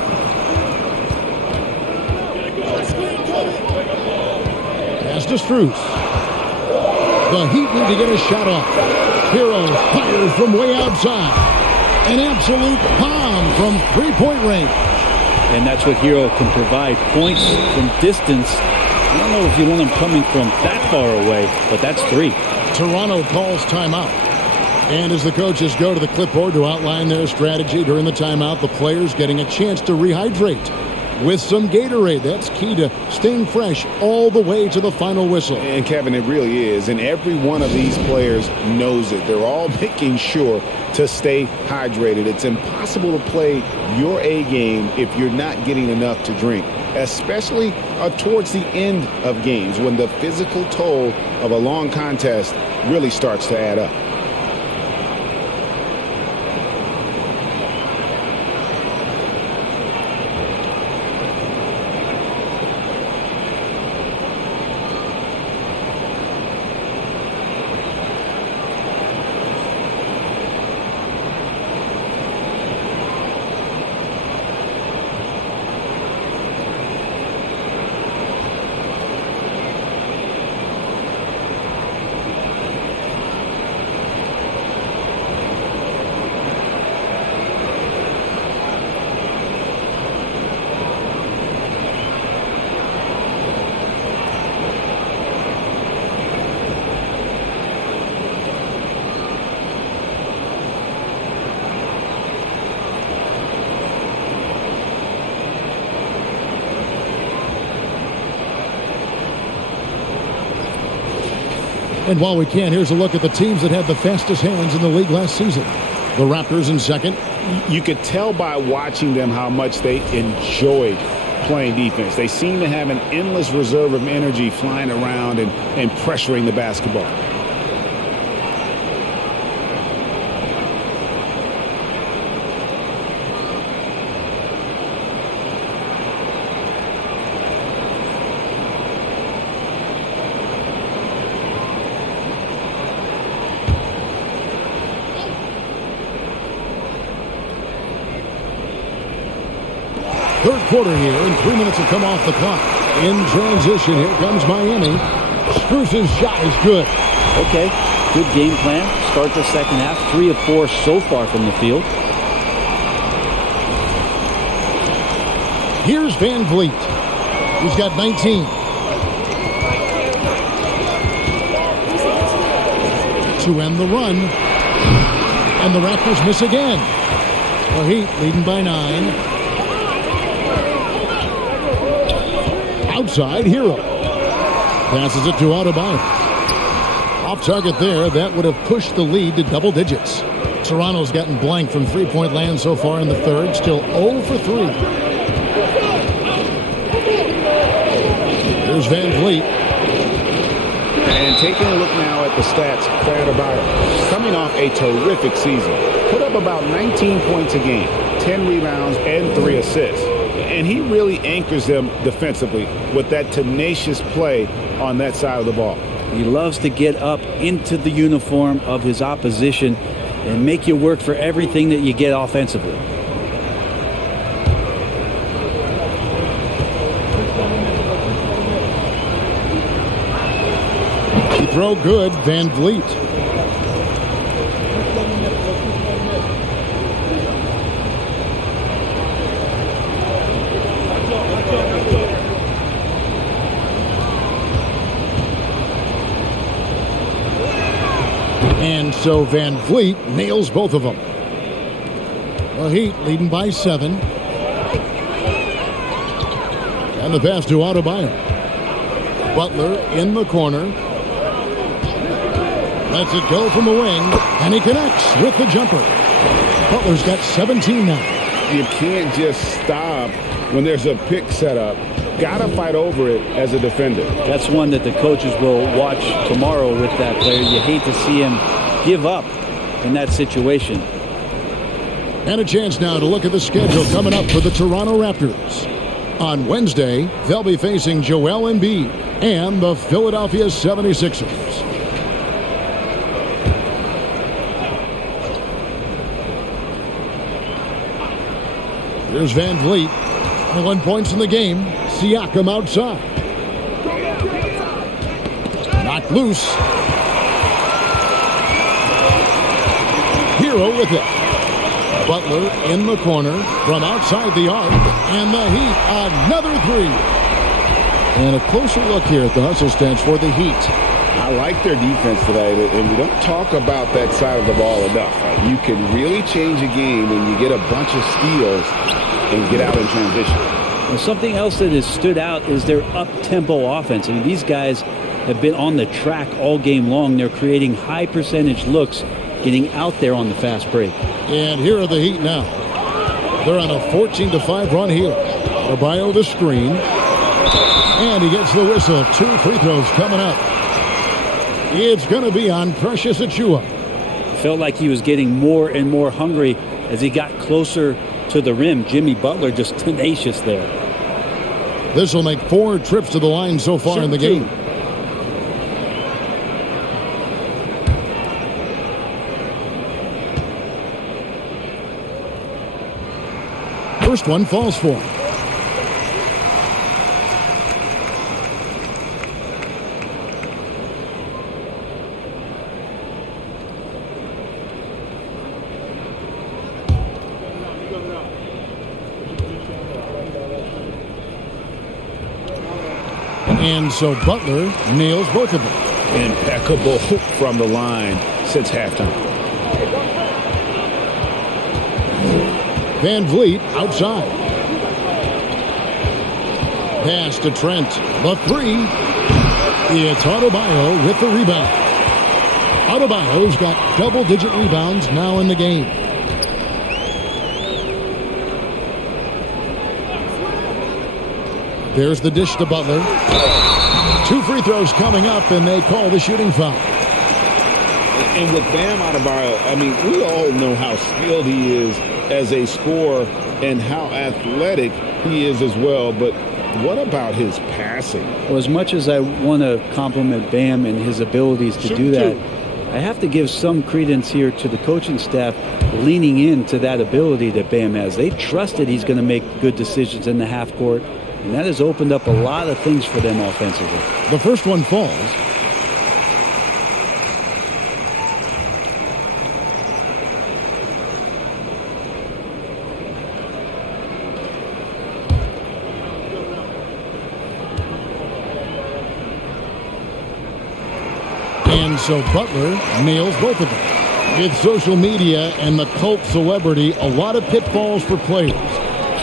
Pass to Strus. The Heat need to get a shot off. Hero fires from way outside. An absolute bomb from three-point range. And that's what Hero can provide. Points from distance. I don't know if you want him coming from that far away, but that's 3. Toronto calls timeout. And as the coaches go to the clipboard to outline their strategy during the timeout, the players getting a chance to rehydrate with some Gatorade. That's key to staying fresh all the way to the final whistle. And Kevin, it really is. And every one of these players knows it. They're all making sure to stay hydrated. It's impossible to play your A game if you're not getting enough to drink, especially towards the end of games when the physical toll of a long contest really starts to add up. And while we can, here's a look at the teams that had the fastest hands in the league last season. The Raptors in second. You could tell by watching them how much they enjoyed playing defense. They seem to have an endless reserve of energy flying around and pressuring the basketball. Third quarter here, and 3 minutes have come off the clock. In transition, here comes Miami. Strus's shot is good. Okay, good game plan. Start the second half. 3 of 4 so far from the field. Here's Van Vliet. He's got 19. To end the run. And the Raptors miss again. The Heat leading by 9. Outside, Hero. Passes it to Adebayo. Off target there. That would have pushed the lead to double digits. Toronto's gotten blank from three-point land so far in the third. Still 0 for 3. There's Van Vliet. And taking a look now at the stats for Adebayo. Coming off a terrific season. Put up about 19 points a game, 10 rebounds, and 3 assists. And he really anchors them defensively with that tenacious play on that side of the ball. He loves to get up into the uniform of his opposition and make you work for everything that you get offensively. Throw good, Van Vliet. And so Van Vliet nails both of them. The Heat leading by 7. And the pass to Adebayo. Butler in the corner. Lets it go from the wing, and he connects with the jumper. Butler's got 17 now. You can't just stop when there's a pick set up. Got to fight over it as a defender. That's one that the coaches will watch tomorrow with that player. You hate to see him give up in that situation. And a chance now to look at the schedule coming up for the Toronto Raptors. On Wednesday, they'll be facing Joel Embiid and the Philadelphia 76ers. Here's Van Vliet. 1 points in the game. Siakam outside. Knocked loose. Hero with it. Butler in the corner from outside the arc. And the Heat, another 3. And a closer look here at the hustle stats for the Heat. I like their defense today, and we don't talk about that side of the ball enough. You can really change a game when you get a bunch of steals and get out in transition. And something else that has stood out is their up-tempo offense. I mean, these guys have been on the track all game long. They're creating high-percentage looks, getting out there on the fast break. And here are the Heat now. They're on a 14-5 run here. Adebayo the screen. And he gets the whistle. 2 free throws coming up. It's going to be on Precious Achiuwa. Felt like he was getting more and more hungry as he got closer to the rim. Jimmy Butler just tenacious there. This will make 4 trips to the line so far in the game. First one falls for him. And so Butler nails both of them. Impeccable from the line since halftime. Van Vliet outside. Pass to Trent. The 3. It's Adebayo with the rebound. Adebayo's got double-digit rebounds now in the game. There's the dish to Butler. 2 free throws coming up, and they call the shooting foul. And with Bam Adebayo, I mean, we all know how skilled he is as a scorer and how athletic he is as well. But what about his passing? Well, as much as I want to compliment Bam and his abilities to do that, I have to give some credence here to the coaching staff leaning into that ability that Bam has. They trusted he's going to make good decisions in the half court, and that has opened up a lot of things for them offensively. The first one falls. And so Butler nails both of them. With social media and the cult celebrity, a lot of pitfalls for players.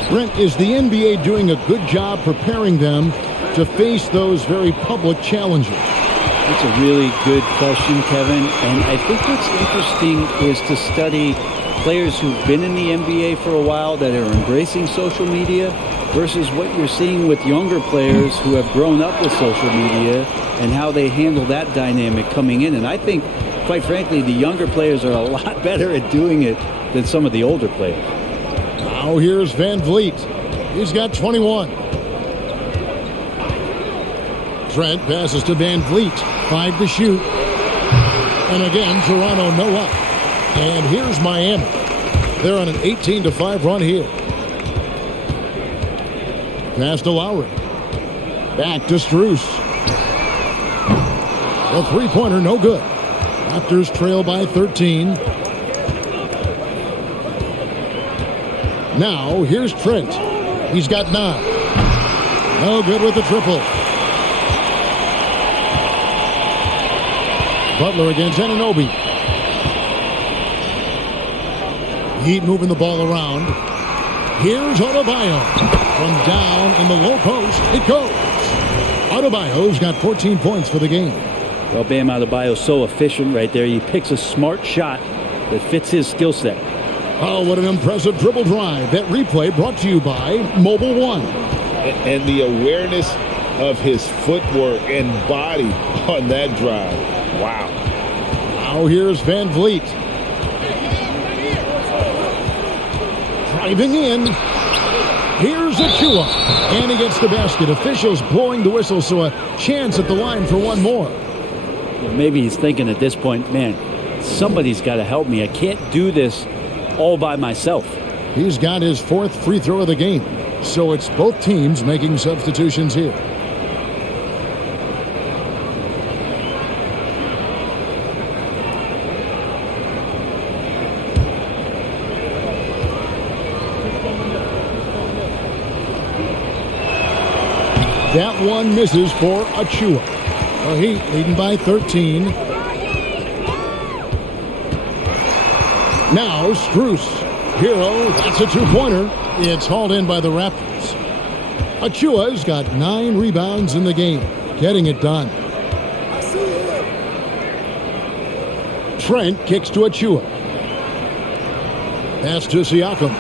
Brent, is the NBA doing a good job preparing them to face those very public challenges? That's a really good question, Kevin. And I think what's interesting is to study players who've been in the NBA for a while that are embracing social media versus what you're seeing with younger players who have grown up with social media and how they handle that dynamic coming in. And I think, quite frankly, the younger players are a lot better at doing it than some of the older players. Now here's Van Vliet. He's got 21. Trent passes to Van Vliet. 5 to shoot. And again, Toronto no up. And here's Miami. They're on an 18-5 run here. Pass to Lowry. Back to Strus. The three-pointer no good. Raptors trail by 13. Now, here's Trent. He's got 9. No good with the triple. Butler against Anunoby. Heat moving the ball around. Here's Adebayo. From down in the low post, it goes. Adebayo's got 14 points for the game. Well, Bam Adebayo's so efficient right there. He picks a smart shot that fits his skill set. Oh, what an impressive dribble drive. That replay brought to you by Mobile One. And the awareness of his footwork and body on that drive. Wow. Now here's Van Vliet. Driving in. Here's Achua. And he gets the basket. Officials blowing the whistle, so a chance at the line for one more. Well, maybe he's thinking at this point, man, somebody's got to help me. I can't do this all by myself. He's got his 4th free throw of the game. So it's both teams making substitutions here. That one misses for Achua. The Heat leading by 13. Now Strus. Hero, that's a 2-pointer. It's hauled in by the Raptors. Achua's got 9 rebounds in the game, getting it done. Trent kicks to Achua. Pass to Siakam.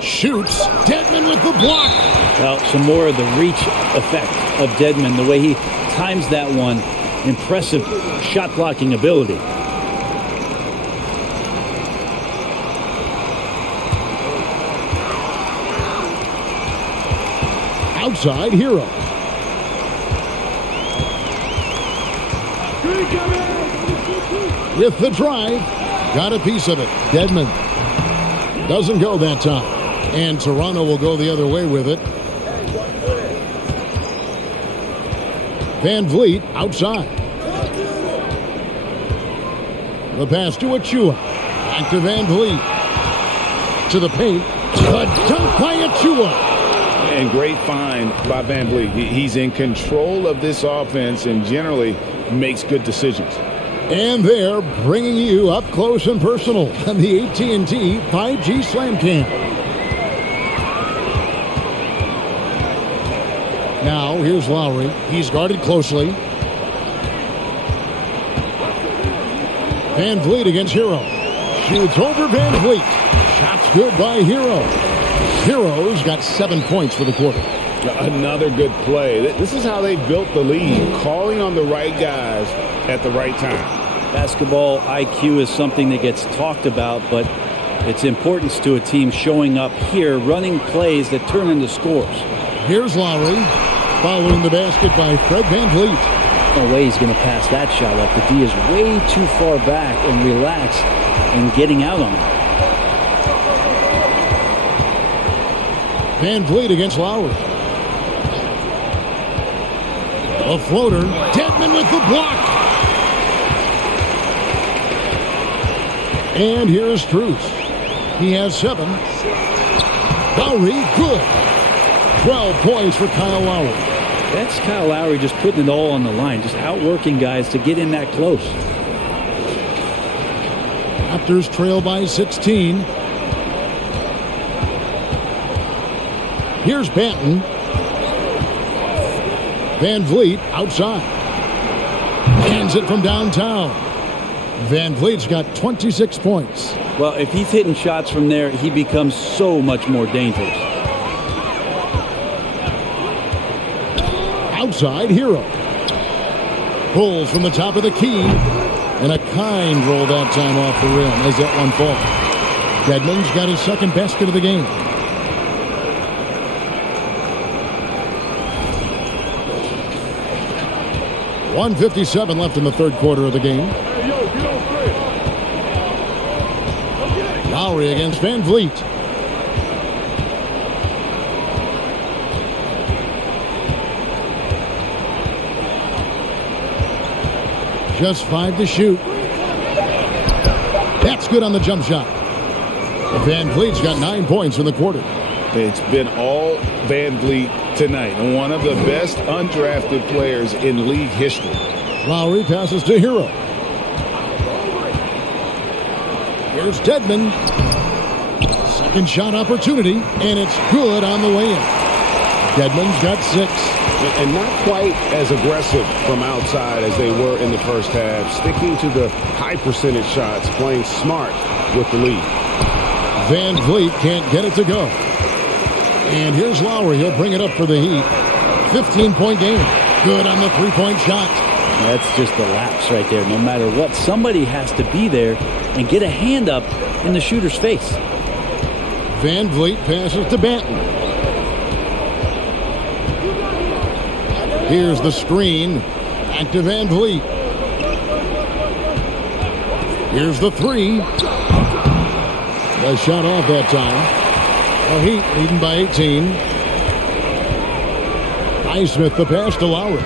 Shoots. Dedmon with the block. Well, some more of the reach effect of Dedmon, the way he times that one. Impressive shot blocking ability. Outside, Hero. With the drive. Got a piece of it. Dedmon. Doesn't go that time. And Toronto will go the other way with it. Van Vliet outside. The pass to Achua. Back to Van Vliet. To the paint. A dunk by Achua. And great find by Van Vliet. He's in control of this offense and generally makes good decisions. And they're bringing you up close and personal on the AT&T 5G Slam Cam. Now, here's Lowry. He's guarded closely. Van Vliet against Hero. Shoots over Van Vliet. Shot's good by Hero. Hero's got 7 points for the quarter. Another good play. This is how they built the lead, calling on the right guys at the right time. Basketball IQ is something that gets talked about, but its importance to a team showing up here, running plays that turn into scores. Here's Lowry, following the basket by Fred Van Vliet. No way he's going to pass that shot up. The D is way too far back and relaxed and getting out on it. Van Vliet against Lowry. A floater. Dedmon with the block. And here's Strus. He has 7. Lowry, good. 12 points for Kyle Lowry. That's Kyle Lowry just putting it all on the line, just outworking guys to get in that close. Raptors trail by 16. Here's Banton. Van Vliet outside. Hands it from downtown. Van Vliet's got 26 points. Well, if he's hitting shots from there, he becomes so much more dangerous. Outside, Hero. Pulls from the top of the key. And a kind roll that time off the rim as that one falls. Dedmon's got his second basket of the game. .157 left in the third quarter of the game. Lowry against Van Vliet. Just 5 to shoot. That's good on the jump shot. Van Vliet's got 9 points in the quarter. It's been all Van Vliet tonight. One of the best undrafted players in league history. Lowry passes to Hero. Here's Dedmon. Second shot opportunity, and it's good on the way in. Dedmon's got 6. And not quite as aggressive from outside as they were in the first half. Sticking to the high percentage shots, playing smart with the lead. Van Vliet can't get it to go. And here's Lowry. He'll bring it up for the Heat. 15-point game. Good on the three-point shot. That's just a lapse right there. No matter what, somebody has to be there and get a hand up in the shooter's face. Van Vliet passes to Banton. Here's the screen. Back to Van Vliet. Here's the 3. The shot off that time. The Heat leading by 18. Highsmith the pass to Lowry.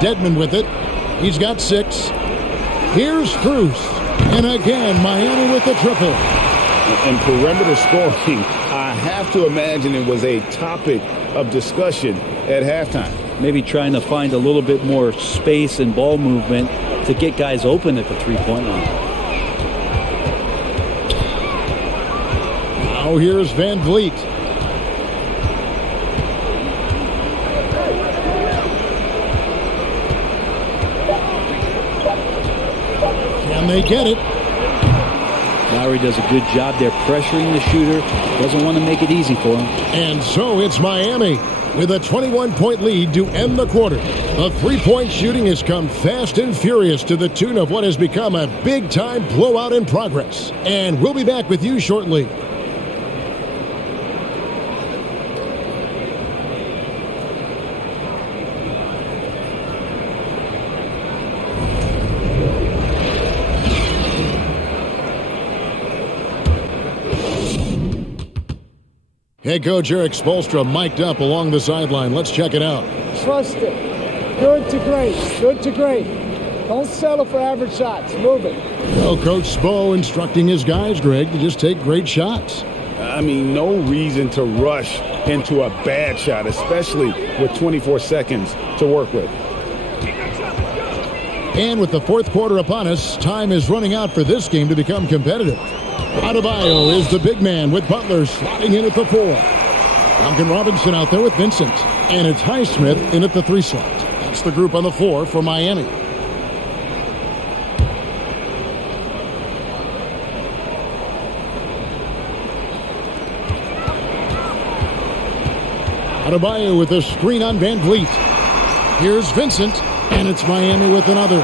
Dedmon with it. He's got 6. Here's Strus. And again, Miami with the triple. And perimeter scoring, I have to imagine it was a topic of discussion at halftime. Maybe trying to find a little bit more space and ball movement to get guys open at the three-point line. Now here's Van Vliet. Can they get it? Lowry does a good job there pressuring the shooter. Doesn't want to make it easy for him. And so it's Miami with a 21-point lead to end the quarter. The three-point shooting has come fast and furious to the tune of what has become a big-time blowout in progress. And we'll be back with you shortly. Head coach Eric Spoelstra mic'd up along the sideline. Let's check it out. Trust it. Good to great. Good to great. Don't settle for average shots. Move it. Well, Coach Spo instructing his guys, Greg, to just take great shots. I mean, no reason to rush into a bad shot, especially with 24 seconds to work with. And with the fourth quarter upon us, time is running out for this game to become competitive. Adebayo is the big man with Butler slotting in at the 4. Duncan Robinson out there with Vincent. And it's Highsmith in at the 3 slot. That's the group on the floor for Miami. Adebayo with a screen on Van Vliet. Here's Vincent, and it's Miami with another.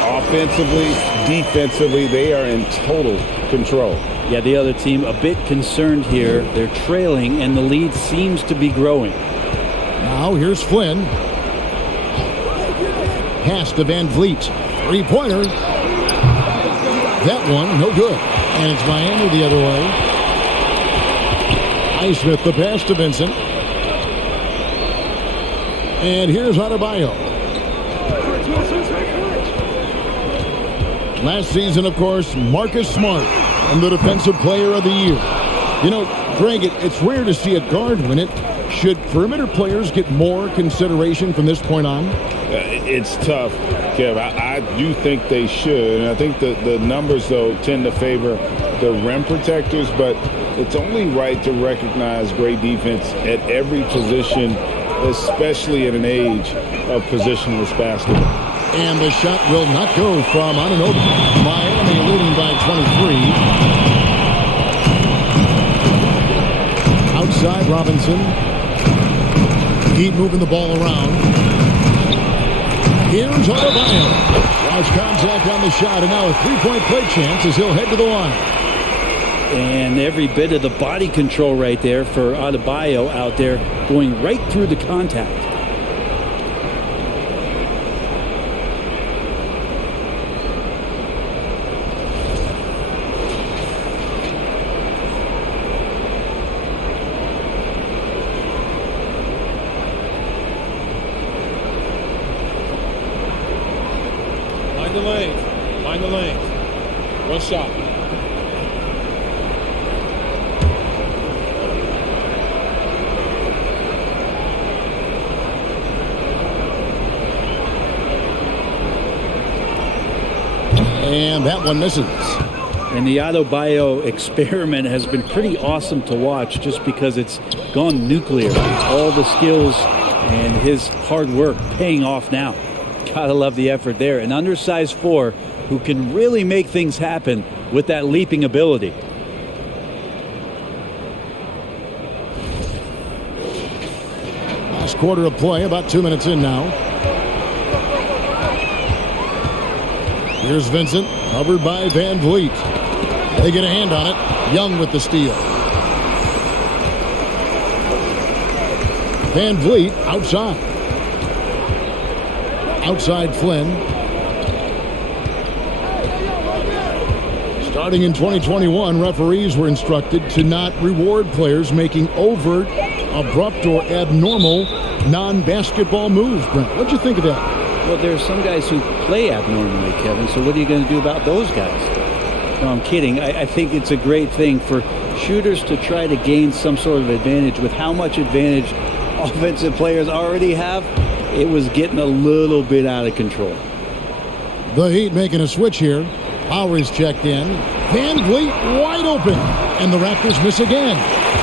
Offensively, defensively, they are in total control. Yeah, the other team a bit concerned here. They're trailing, and the lead seems to be growing. Now here's Flynn. Pass to Van Vliet. 3-pointer. That one, no good. And it's Miami the other way. Highsmith the pass to Vincent. And here's Adebayo. Last season, of course, Marcus Smart and the Defensive Player of the Year. You know, Greg, it's rare to see a guard win it. Should perimeter players get more consideration from this point on? It's tough, Kev. I do think they should. And I think the numbers, though, tend to favor the rim protectors. But it's only right to recognize great defense at every position, especially in an age of positionless basketball. And the shot will not go from Anunoby. Miami leading by 23. Outside Robinson. Keep moving the ball around. Here's Adebayo. Draws contact on the shot, and now a 3-point play chance as he'll head to the line. And every bit of the body control right there for Adebayo out there, going right through the contact. Find the lane. One shot. And that one misses. And the Adebayo experiment has been pretty awesome to watch just because it's gone nuclear. All the skills and his hard work paying off now. Gotta love the effort there. An undersized 4 who can really make things happen with that leaping ability. Last quarter of play, about 2 minutes in now. Here's Vincent, covered by Van Vliet. They get a hand on it. Young with the steal. Van Vliet outside. Outside Flynn. Starting in 2021, referees were instructed to not reward players making overt, abrupt, or abnormal non-basketball moves. Brent, what'd you think of that? Well, there's some guys who play abnormally, Kevin, so what are you going to do about those guys? No, I'm kidding. I think it's a great thing for shooters to try to gain some sort of advantage. With how much advantage offensive players already have, it was getting a little bit out of control. The Heat making a switch here. Lowry's checked in. Van Vliet wide open. And the Raptors miss again.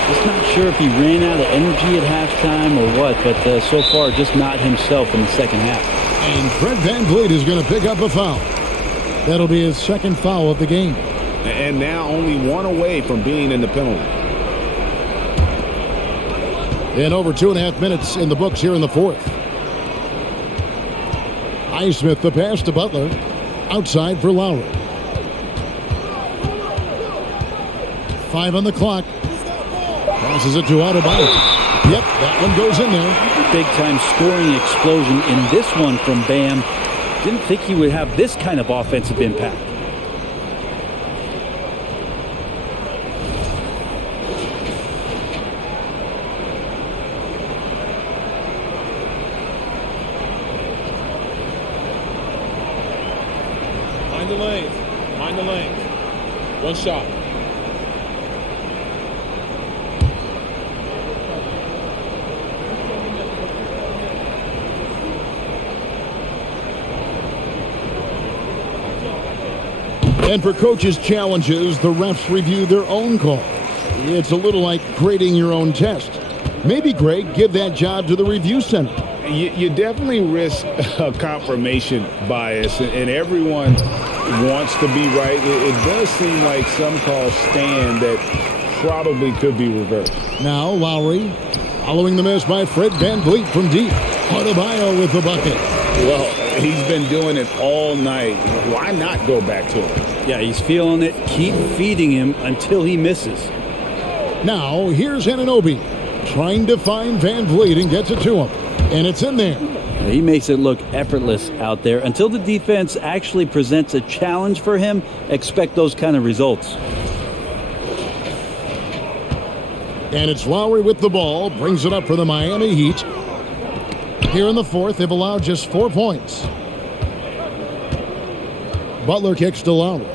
Just not sure if he ran out of energy at halftime or what, but so far just not himself in the second half. And Fred Van Vliet is going to pick up a foul. That'll be his second foul of the game. And now only one away from being in the penalty. And over 2.5 minutes in the books here in the fourth. Highsmith the pass to Butler. Outside for Lowry. 5 on the clock. Passes it to Adebayo. Yep, that one goes in there. Big-time scoring explosion in this one from Bam. Didn't think he would have this kind of offensive impact. Mind the lane. One shot. And for coaches' challenges, the refs review their own call. It's a little like grading your own test. Maybe, Greg, give that job to the review center. You definitely risk a confirmation bias, and everyone wants to be right. It does seem like some calls stand that probably could be reversed. Now Lowry, following the miss by Fred VanVleet from deep. Adebayo with the bucket. Well, he's been doing it all night. Why not go back to him? Yeah, he's feeling it. Keep feeding him until he misses. Now here's Anunoby, trying to find VanVleet and gets it to him. And it's in there. He makes it look effortless out there. Until the defense actually presents a challenge for him, expect those kind of results. And it's Lowry with the ball, brings it up for the Miami Heat. Here in the fourth, they've allowed just 4 points. Butler kicks to Lowry.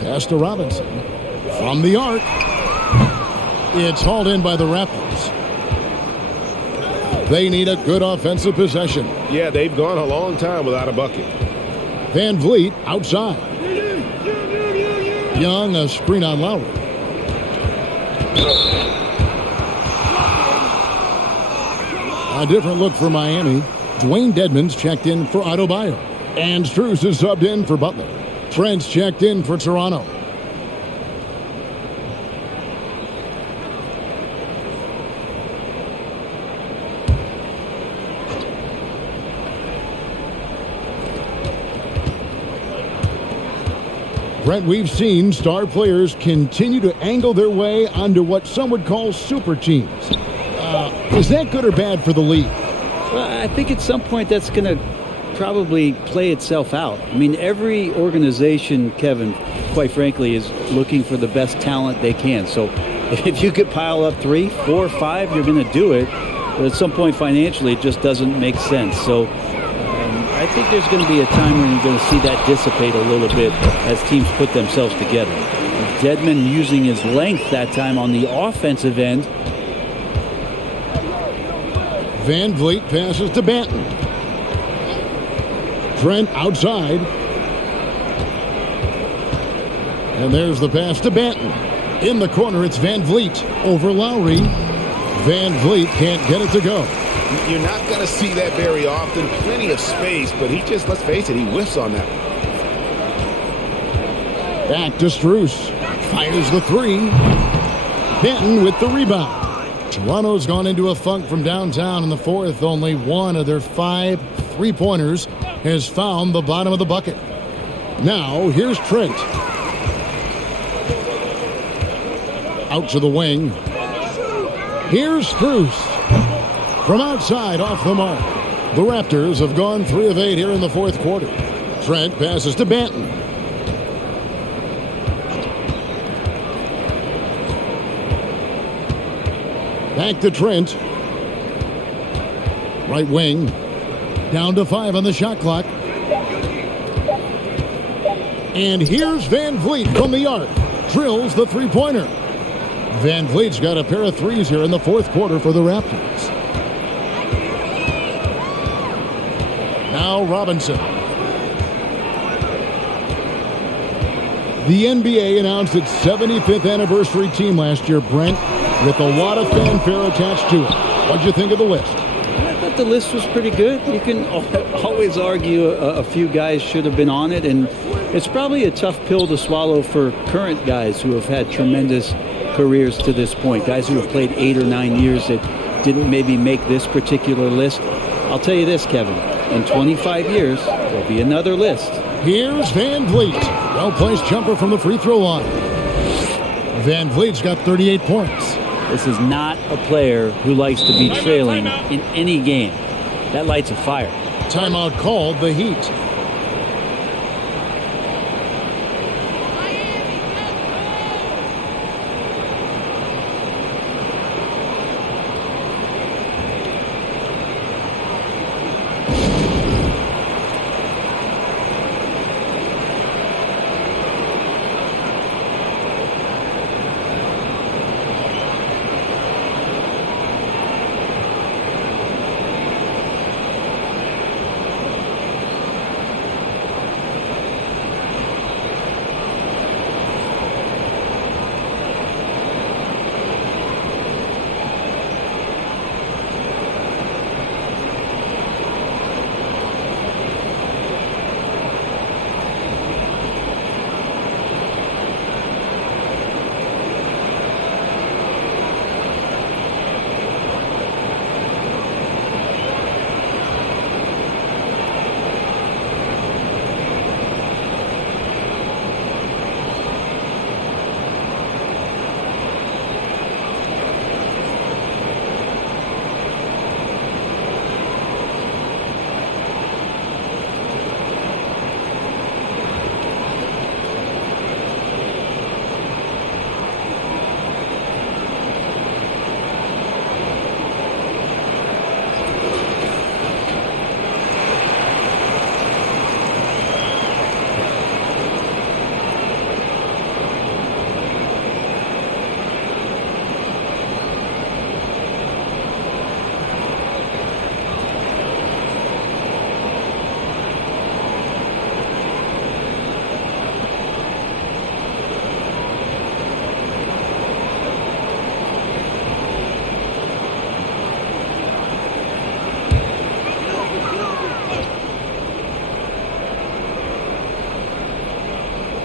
Pass to Robinson. From the arc. It's hauled in by the Raptors. They need a good offensive possession. Yeah, they've gone a long time without a bucket. VanVleet outside. Young, a screen on Lowry. A different look for Miami. Dwayne Dedmon's checked in for Adebayo. And Strus is subbed in for Butler. Trent's checked in for Toronto. Brent, we've seen star players continue to angle their way onto what some would call super teams. Is that good or bad for the league? Well, I think at some point that's going to probably play itself out. I mean, every organization, Kevin, quite frankly, is looking for the best talent they can. So if you could pile up 3, 4, 5, you're going to do it. But at some point financially, it just doesn't make sense. So I think there's going to be a time when you're going to see that dissipate a little bit as teams put themselves together. Dedmon using his length that time on the offensive end. VanVleet passes to Banton. Trent outside. And there's the pass to Banton. In the corner, it's VanVleet over Lowry. VanVleet can't get it to go. You're not going to see that very often. Plenty of space, but he just, let's face it, he whiffs on that one. Back to Strus. Fires the 3. Banton with the rebound. Toronto's gone into a funk from downtown in the fourth. Only one of their 5 3-pointers has found the bottom of the bucket. Now, here's Trent. Out to the wing. Here's Strus. From outside, off the mark. The Raptors have gone 3 of 8 here in the fourth quarter. Trent passes to Banton. Back to Trent. Right wing. Down to 5 on the shot clock. And here's VanVleet from the arc. Drills the 3-pointer. VanVleet's got a pair of 3s here in the fourth quarter for the Raptors. Now Robinson. The NBA announced its 75th anniversary team last year, Brent, with a lot of fanfare attached to it. What'd you think of the list? I thought the list was pretty good. You can always argue a few guys should have been on it, and it's probably a tough pill to swallow for current guys who have had tremendous careers to this point, guys who have played 8 or 9 years that didn't maybe make this particular list. I'll tell you this, Kevin, in 25 years, there'll be another list. Here's VanVleet. Well-placed jumper from the free throw line. VanVleet's got 38 points. This is not a player who likes to be trailing in any game. That lights a fire. Timeout called, the Heat.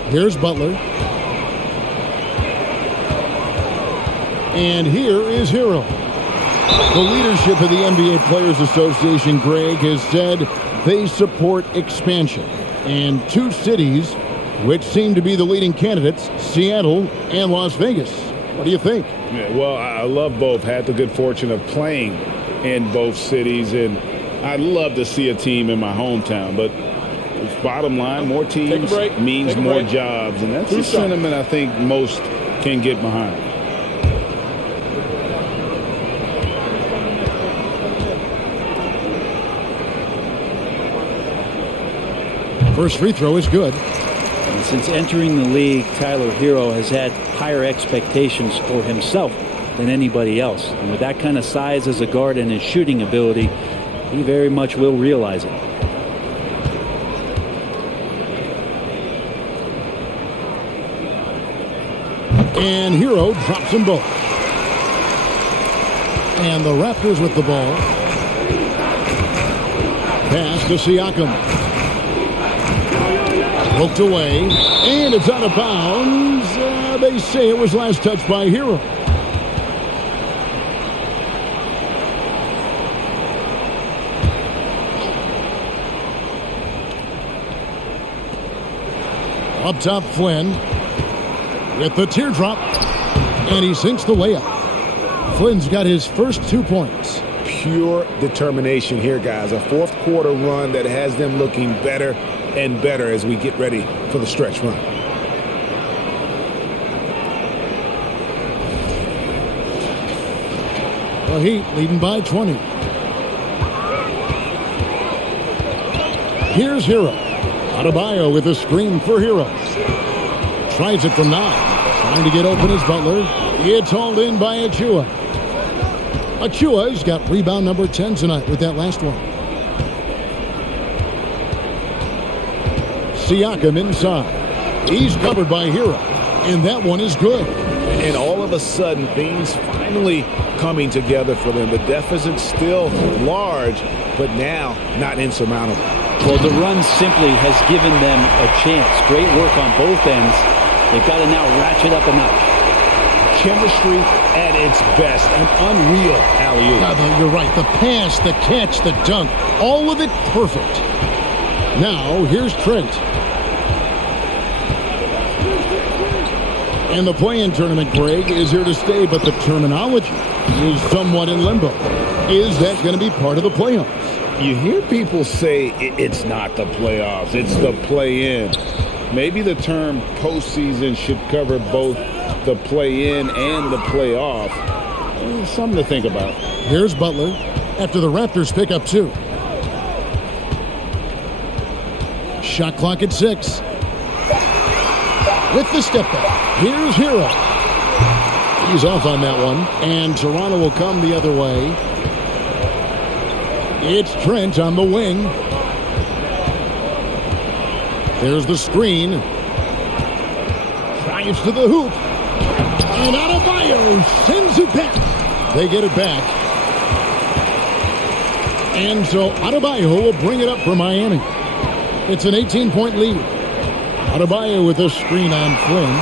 Here's Butler. And here is Hero. The leadership of the NBA Players Association, Greg, has said they support expansion. And two cities which seem to be the leading candidates, Seattle and Las Vegas. What do you think? Yeah, well, I love both. Had the good fortune of playing in both cities, and I'd love to see a team in my hometown. But bottom line, more teams means more jobs, and that's the sentiment I think most can get behind. First free throw is good. And since entering the league, Tyler Hero has had higher expectations for himself than anybody else. And with that kind of size as a guard and his shooting ability, he very much will realize it. And Hero drops them both. And the Raptors with the ball. Pass to Siakam. Poked away, and it's out of bounds. They say it was last touched by Hero. Up top, Flynn with the teardrop, and he sinks the layup. Flynn's got his first 2 points. Pure determination here, guys. A fourth quarter run that has them looking better and better as we get ready for the stretch run. The Heat leading by 20. Here's Hero. Adebayo with a screen for Hero. Tries it from 9. Trying to get open is Butler. It's hauled in by Achua. Achua's got rebound number 10 tonight with that last one. Siakam inside. He's covered by Hero. And that one is good. And all of a sudden, things finally coming together for them. The deficit's still large, but now not insurmountable. Well, the run simply has given them a chance. Great work on both ends. They've got to now ratchet up a notch. Chemistry at its best. An unreal alley-oop. You're right. The pass, the catch, the dunk. All of it perfect. Now, here's Trent. And the play-in tournament, Greg, is here to stay, but the terminology is somewhat in limbo. Is that going to be part of the playoffs? You hear people say it's not the playoffs, it's the play-in. Maybe the term postseason should cover both the play-in and the playoff. Something to think about. Here's Butler after the Raptors pick up 2. Shot clock at 6. With the step back, here's Hero. He's off on that one, and Toronto will come the other way. It's Trent on the wing. There's the screen. Drives to the hoop. And Adebayo sends it back. They get it back. And so Adebayo will bring it up for Miami. It's an 18-point lead. Adebayo with a screen on Flynn.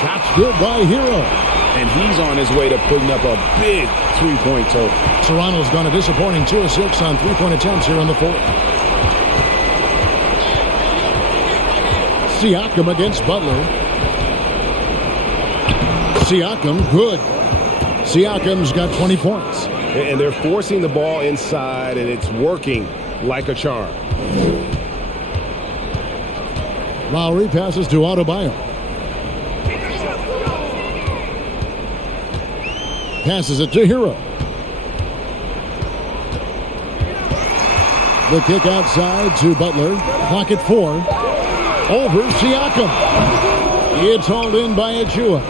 Shot's good by Hero. And he's on his way to putting up a big three-point total. Toronto's gone a disappointing 2 of 6 on three-point attempts here on the 4th. Siakam against Butler. Siakam, good. Siakam's got 20 points. And they're forcing the ball inside, and it's working like a charm. Lowry passes to Adebayo. Passes it to Hero. The kick outside to Butler. Clock at 4. Over Siakam. It's hauled in by Achua.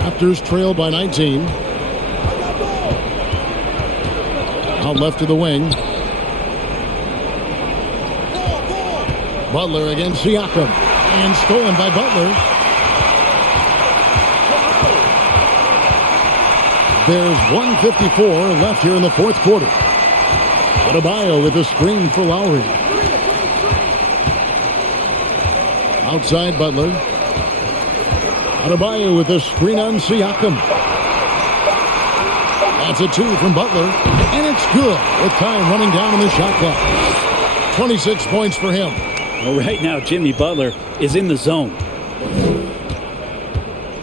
Raptors trail by 19. Out left to the wing. Butler against Siakam. And stolen by Butler. There's 1:54 left here in the 4th quarter. Adebayo with a screen for Lowry. Outside Butler. Adebayo with a screen on Siakam. That's a 2 from Butler. And it's good with time running down on the shot clock. 26 points for him. Well, right now, Jimmy Butler is in the zone.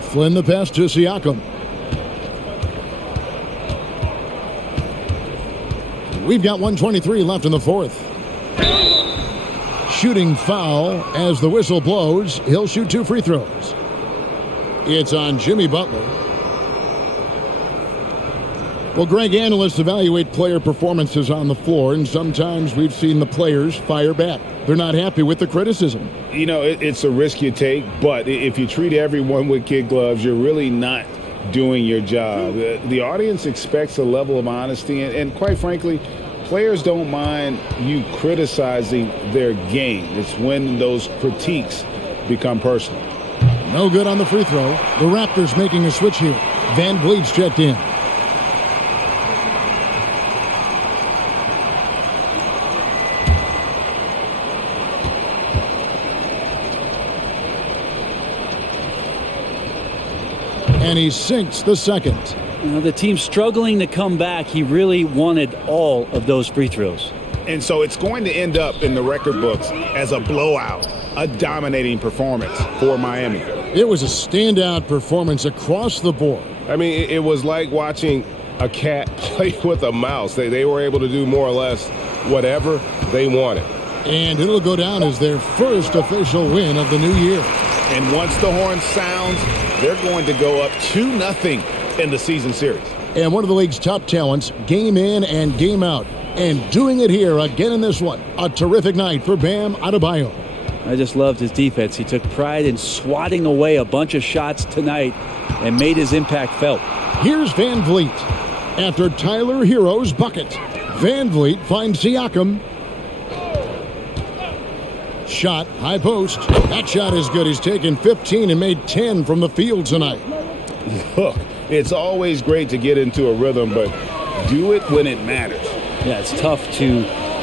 Flynn the pass to Siakam. We've got 1:23 left in the fourth. Shooting foul as the whistle blows. He'll shoot 2 free throws. It's on Jimmy Butler. Well, Greg, analysts evaluate player performances on the floor, and sometimes we've seen the players fire back. They're not happy with the criticism. You know, it's a risk you take, but if you treat everyone with kid gloves, you're really not doing your job. The audience expects a level of honesty, and quite frankly, players don't mind you criticizing their game. It's when those critiques become personal. No good on the free throw. The Raptors making a switch here. Van Vliet's checked in. And he sinks the second. You know, the team's struggling to come back. He really wanted all of those free throws. And so it's going to end up in the record books as a blowout, a dominating performance for Miami. It was a standout performance across the board. I mean, it was like watching a cat play with a mouse. They were able to do more or less whatever they wanted. And it'll go down as their first official win of the new year. And once the horn sounds, they're going to go up 2-0 in the season series. And one of the league's top talents, game in and game out. And doing it here again in this one. A terrific night for Bam Adebayo. I just loved his defense. He took pride in swatting away a bunch of shots tonight and made his impact felt. Here's Van Vliet. After Tyler Hero's bucket, Van Vliet finds Siakam. Shot, high post. That shot is good. He's taken 15 and made 10 from the field tonight. Look, it's always great to get into a rhythm, but do it when it matters. Yeah, it's tough to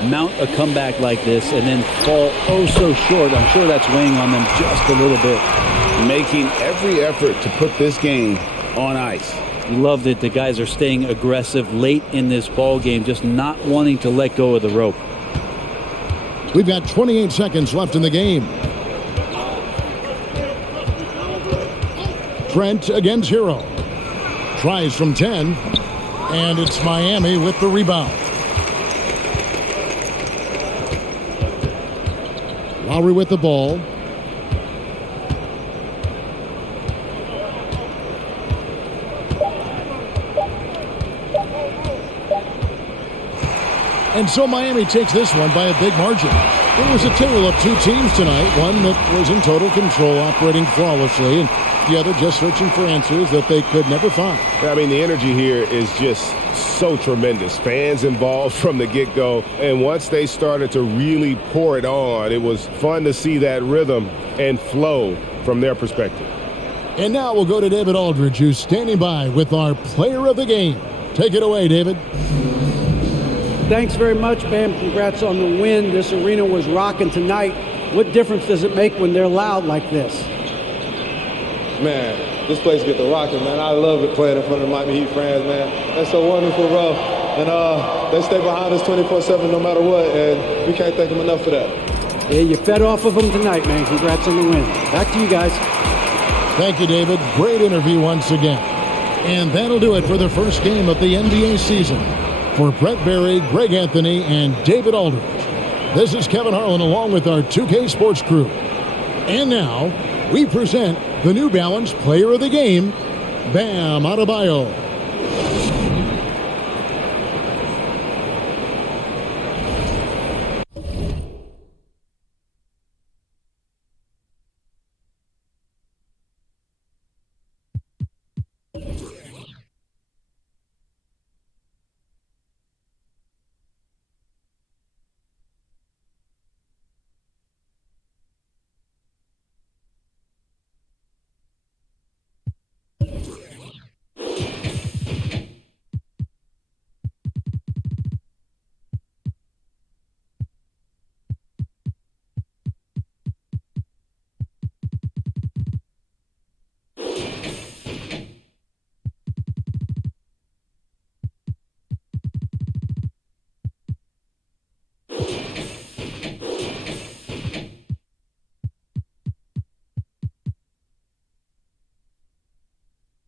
mount a comeback like this and then fall oh so short. I'm sure that's weighing on them just a little bit. Making every effort to put this game on ice. You love that the guys are staying aggressive late in this ball game, just not wanting to let go of the rope. We've got 28 seconds left in the game. Trent against Hero. Tries from 10. And it's Miami with the rebound. Lowry with the ball. And so Miami takes this one by a big margin. It was a tale of two teams tonight, one that was in total control, operating flawlessly, and the other just searching for answers that they could never find. I mean, the energy here is just so tremendous. Fans involved from the get-go, and once they started to really pour it on, it was fun to see that rhythm and flow from their perspective. And now we'll go to David Aldridge, who's standing by with our player of the game. Take it away, David. Thanks very much, Bam. Congrats on the win. This arena was rocking tonight. What difference does it make when they're loud like this? Man, this place get the rocking, man. I love it playing in front of the Miami Heat fans, man. That's so wonderful, bro. And they stay behind us 24/7 no matter what, and we can't thank them enough for that. Yeah, you fed off of them tonight, man. Congrats on the win. Back to you guys. Thank you, David. Great interview once again. And that'll do it for the first game of the NBA season. For Brett Berry, Greg Anthony, and David Aldridge, this is Kevin Harlan along with our 2K Sports crew. And now, we present the New Balance Player of the Game, Bam Adebayo.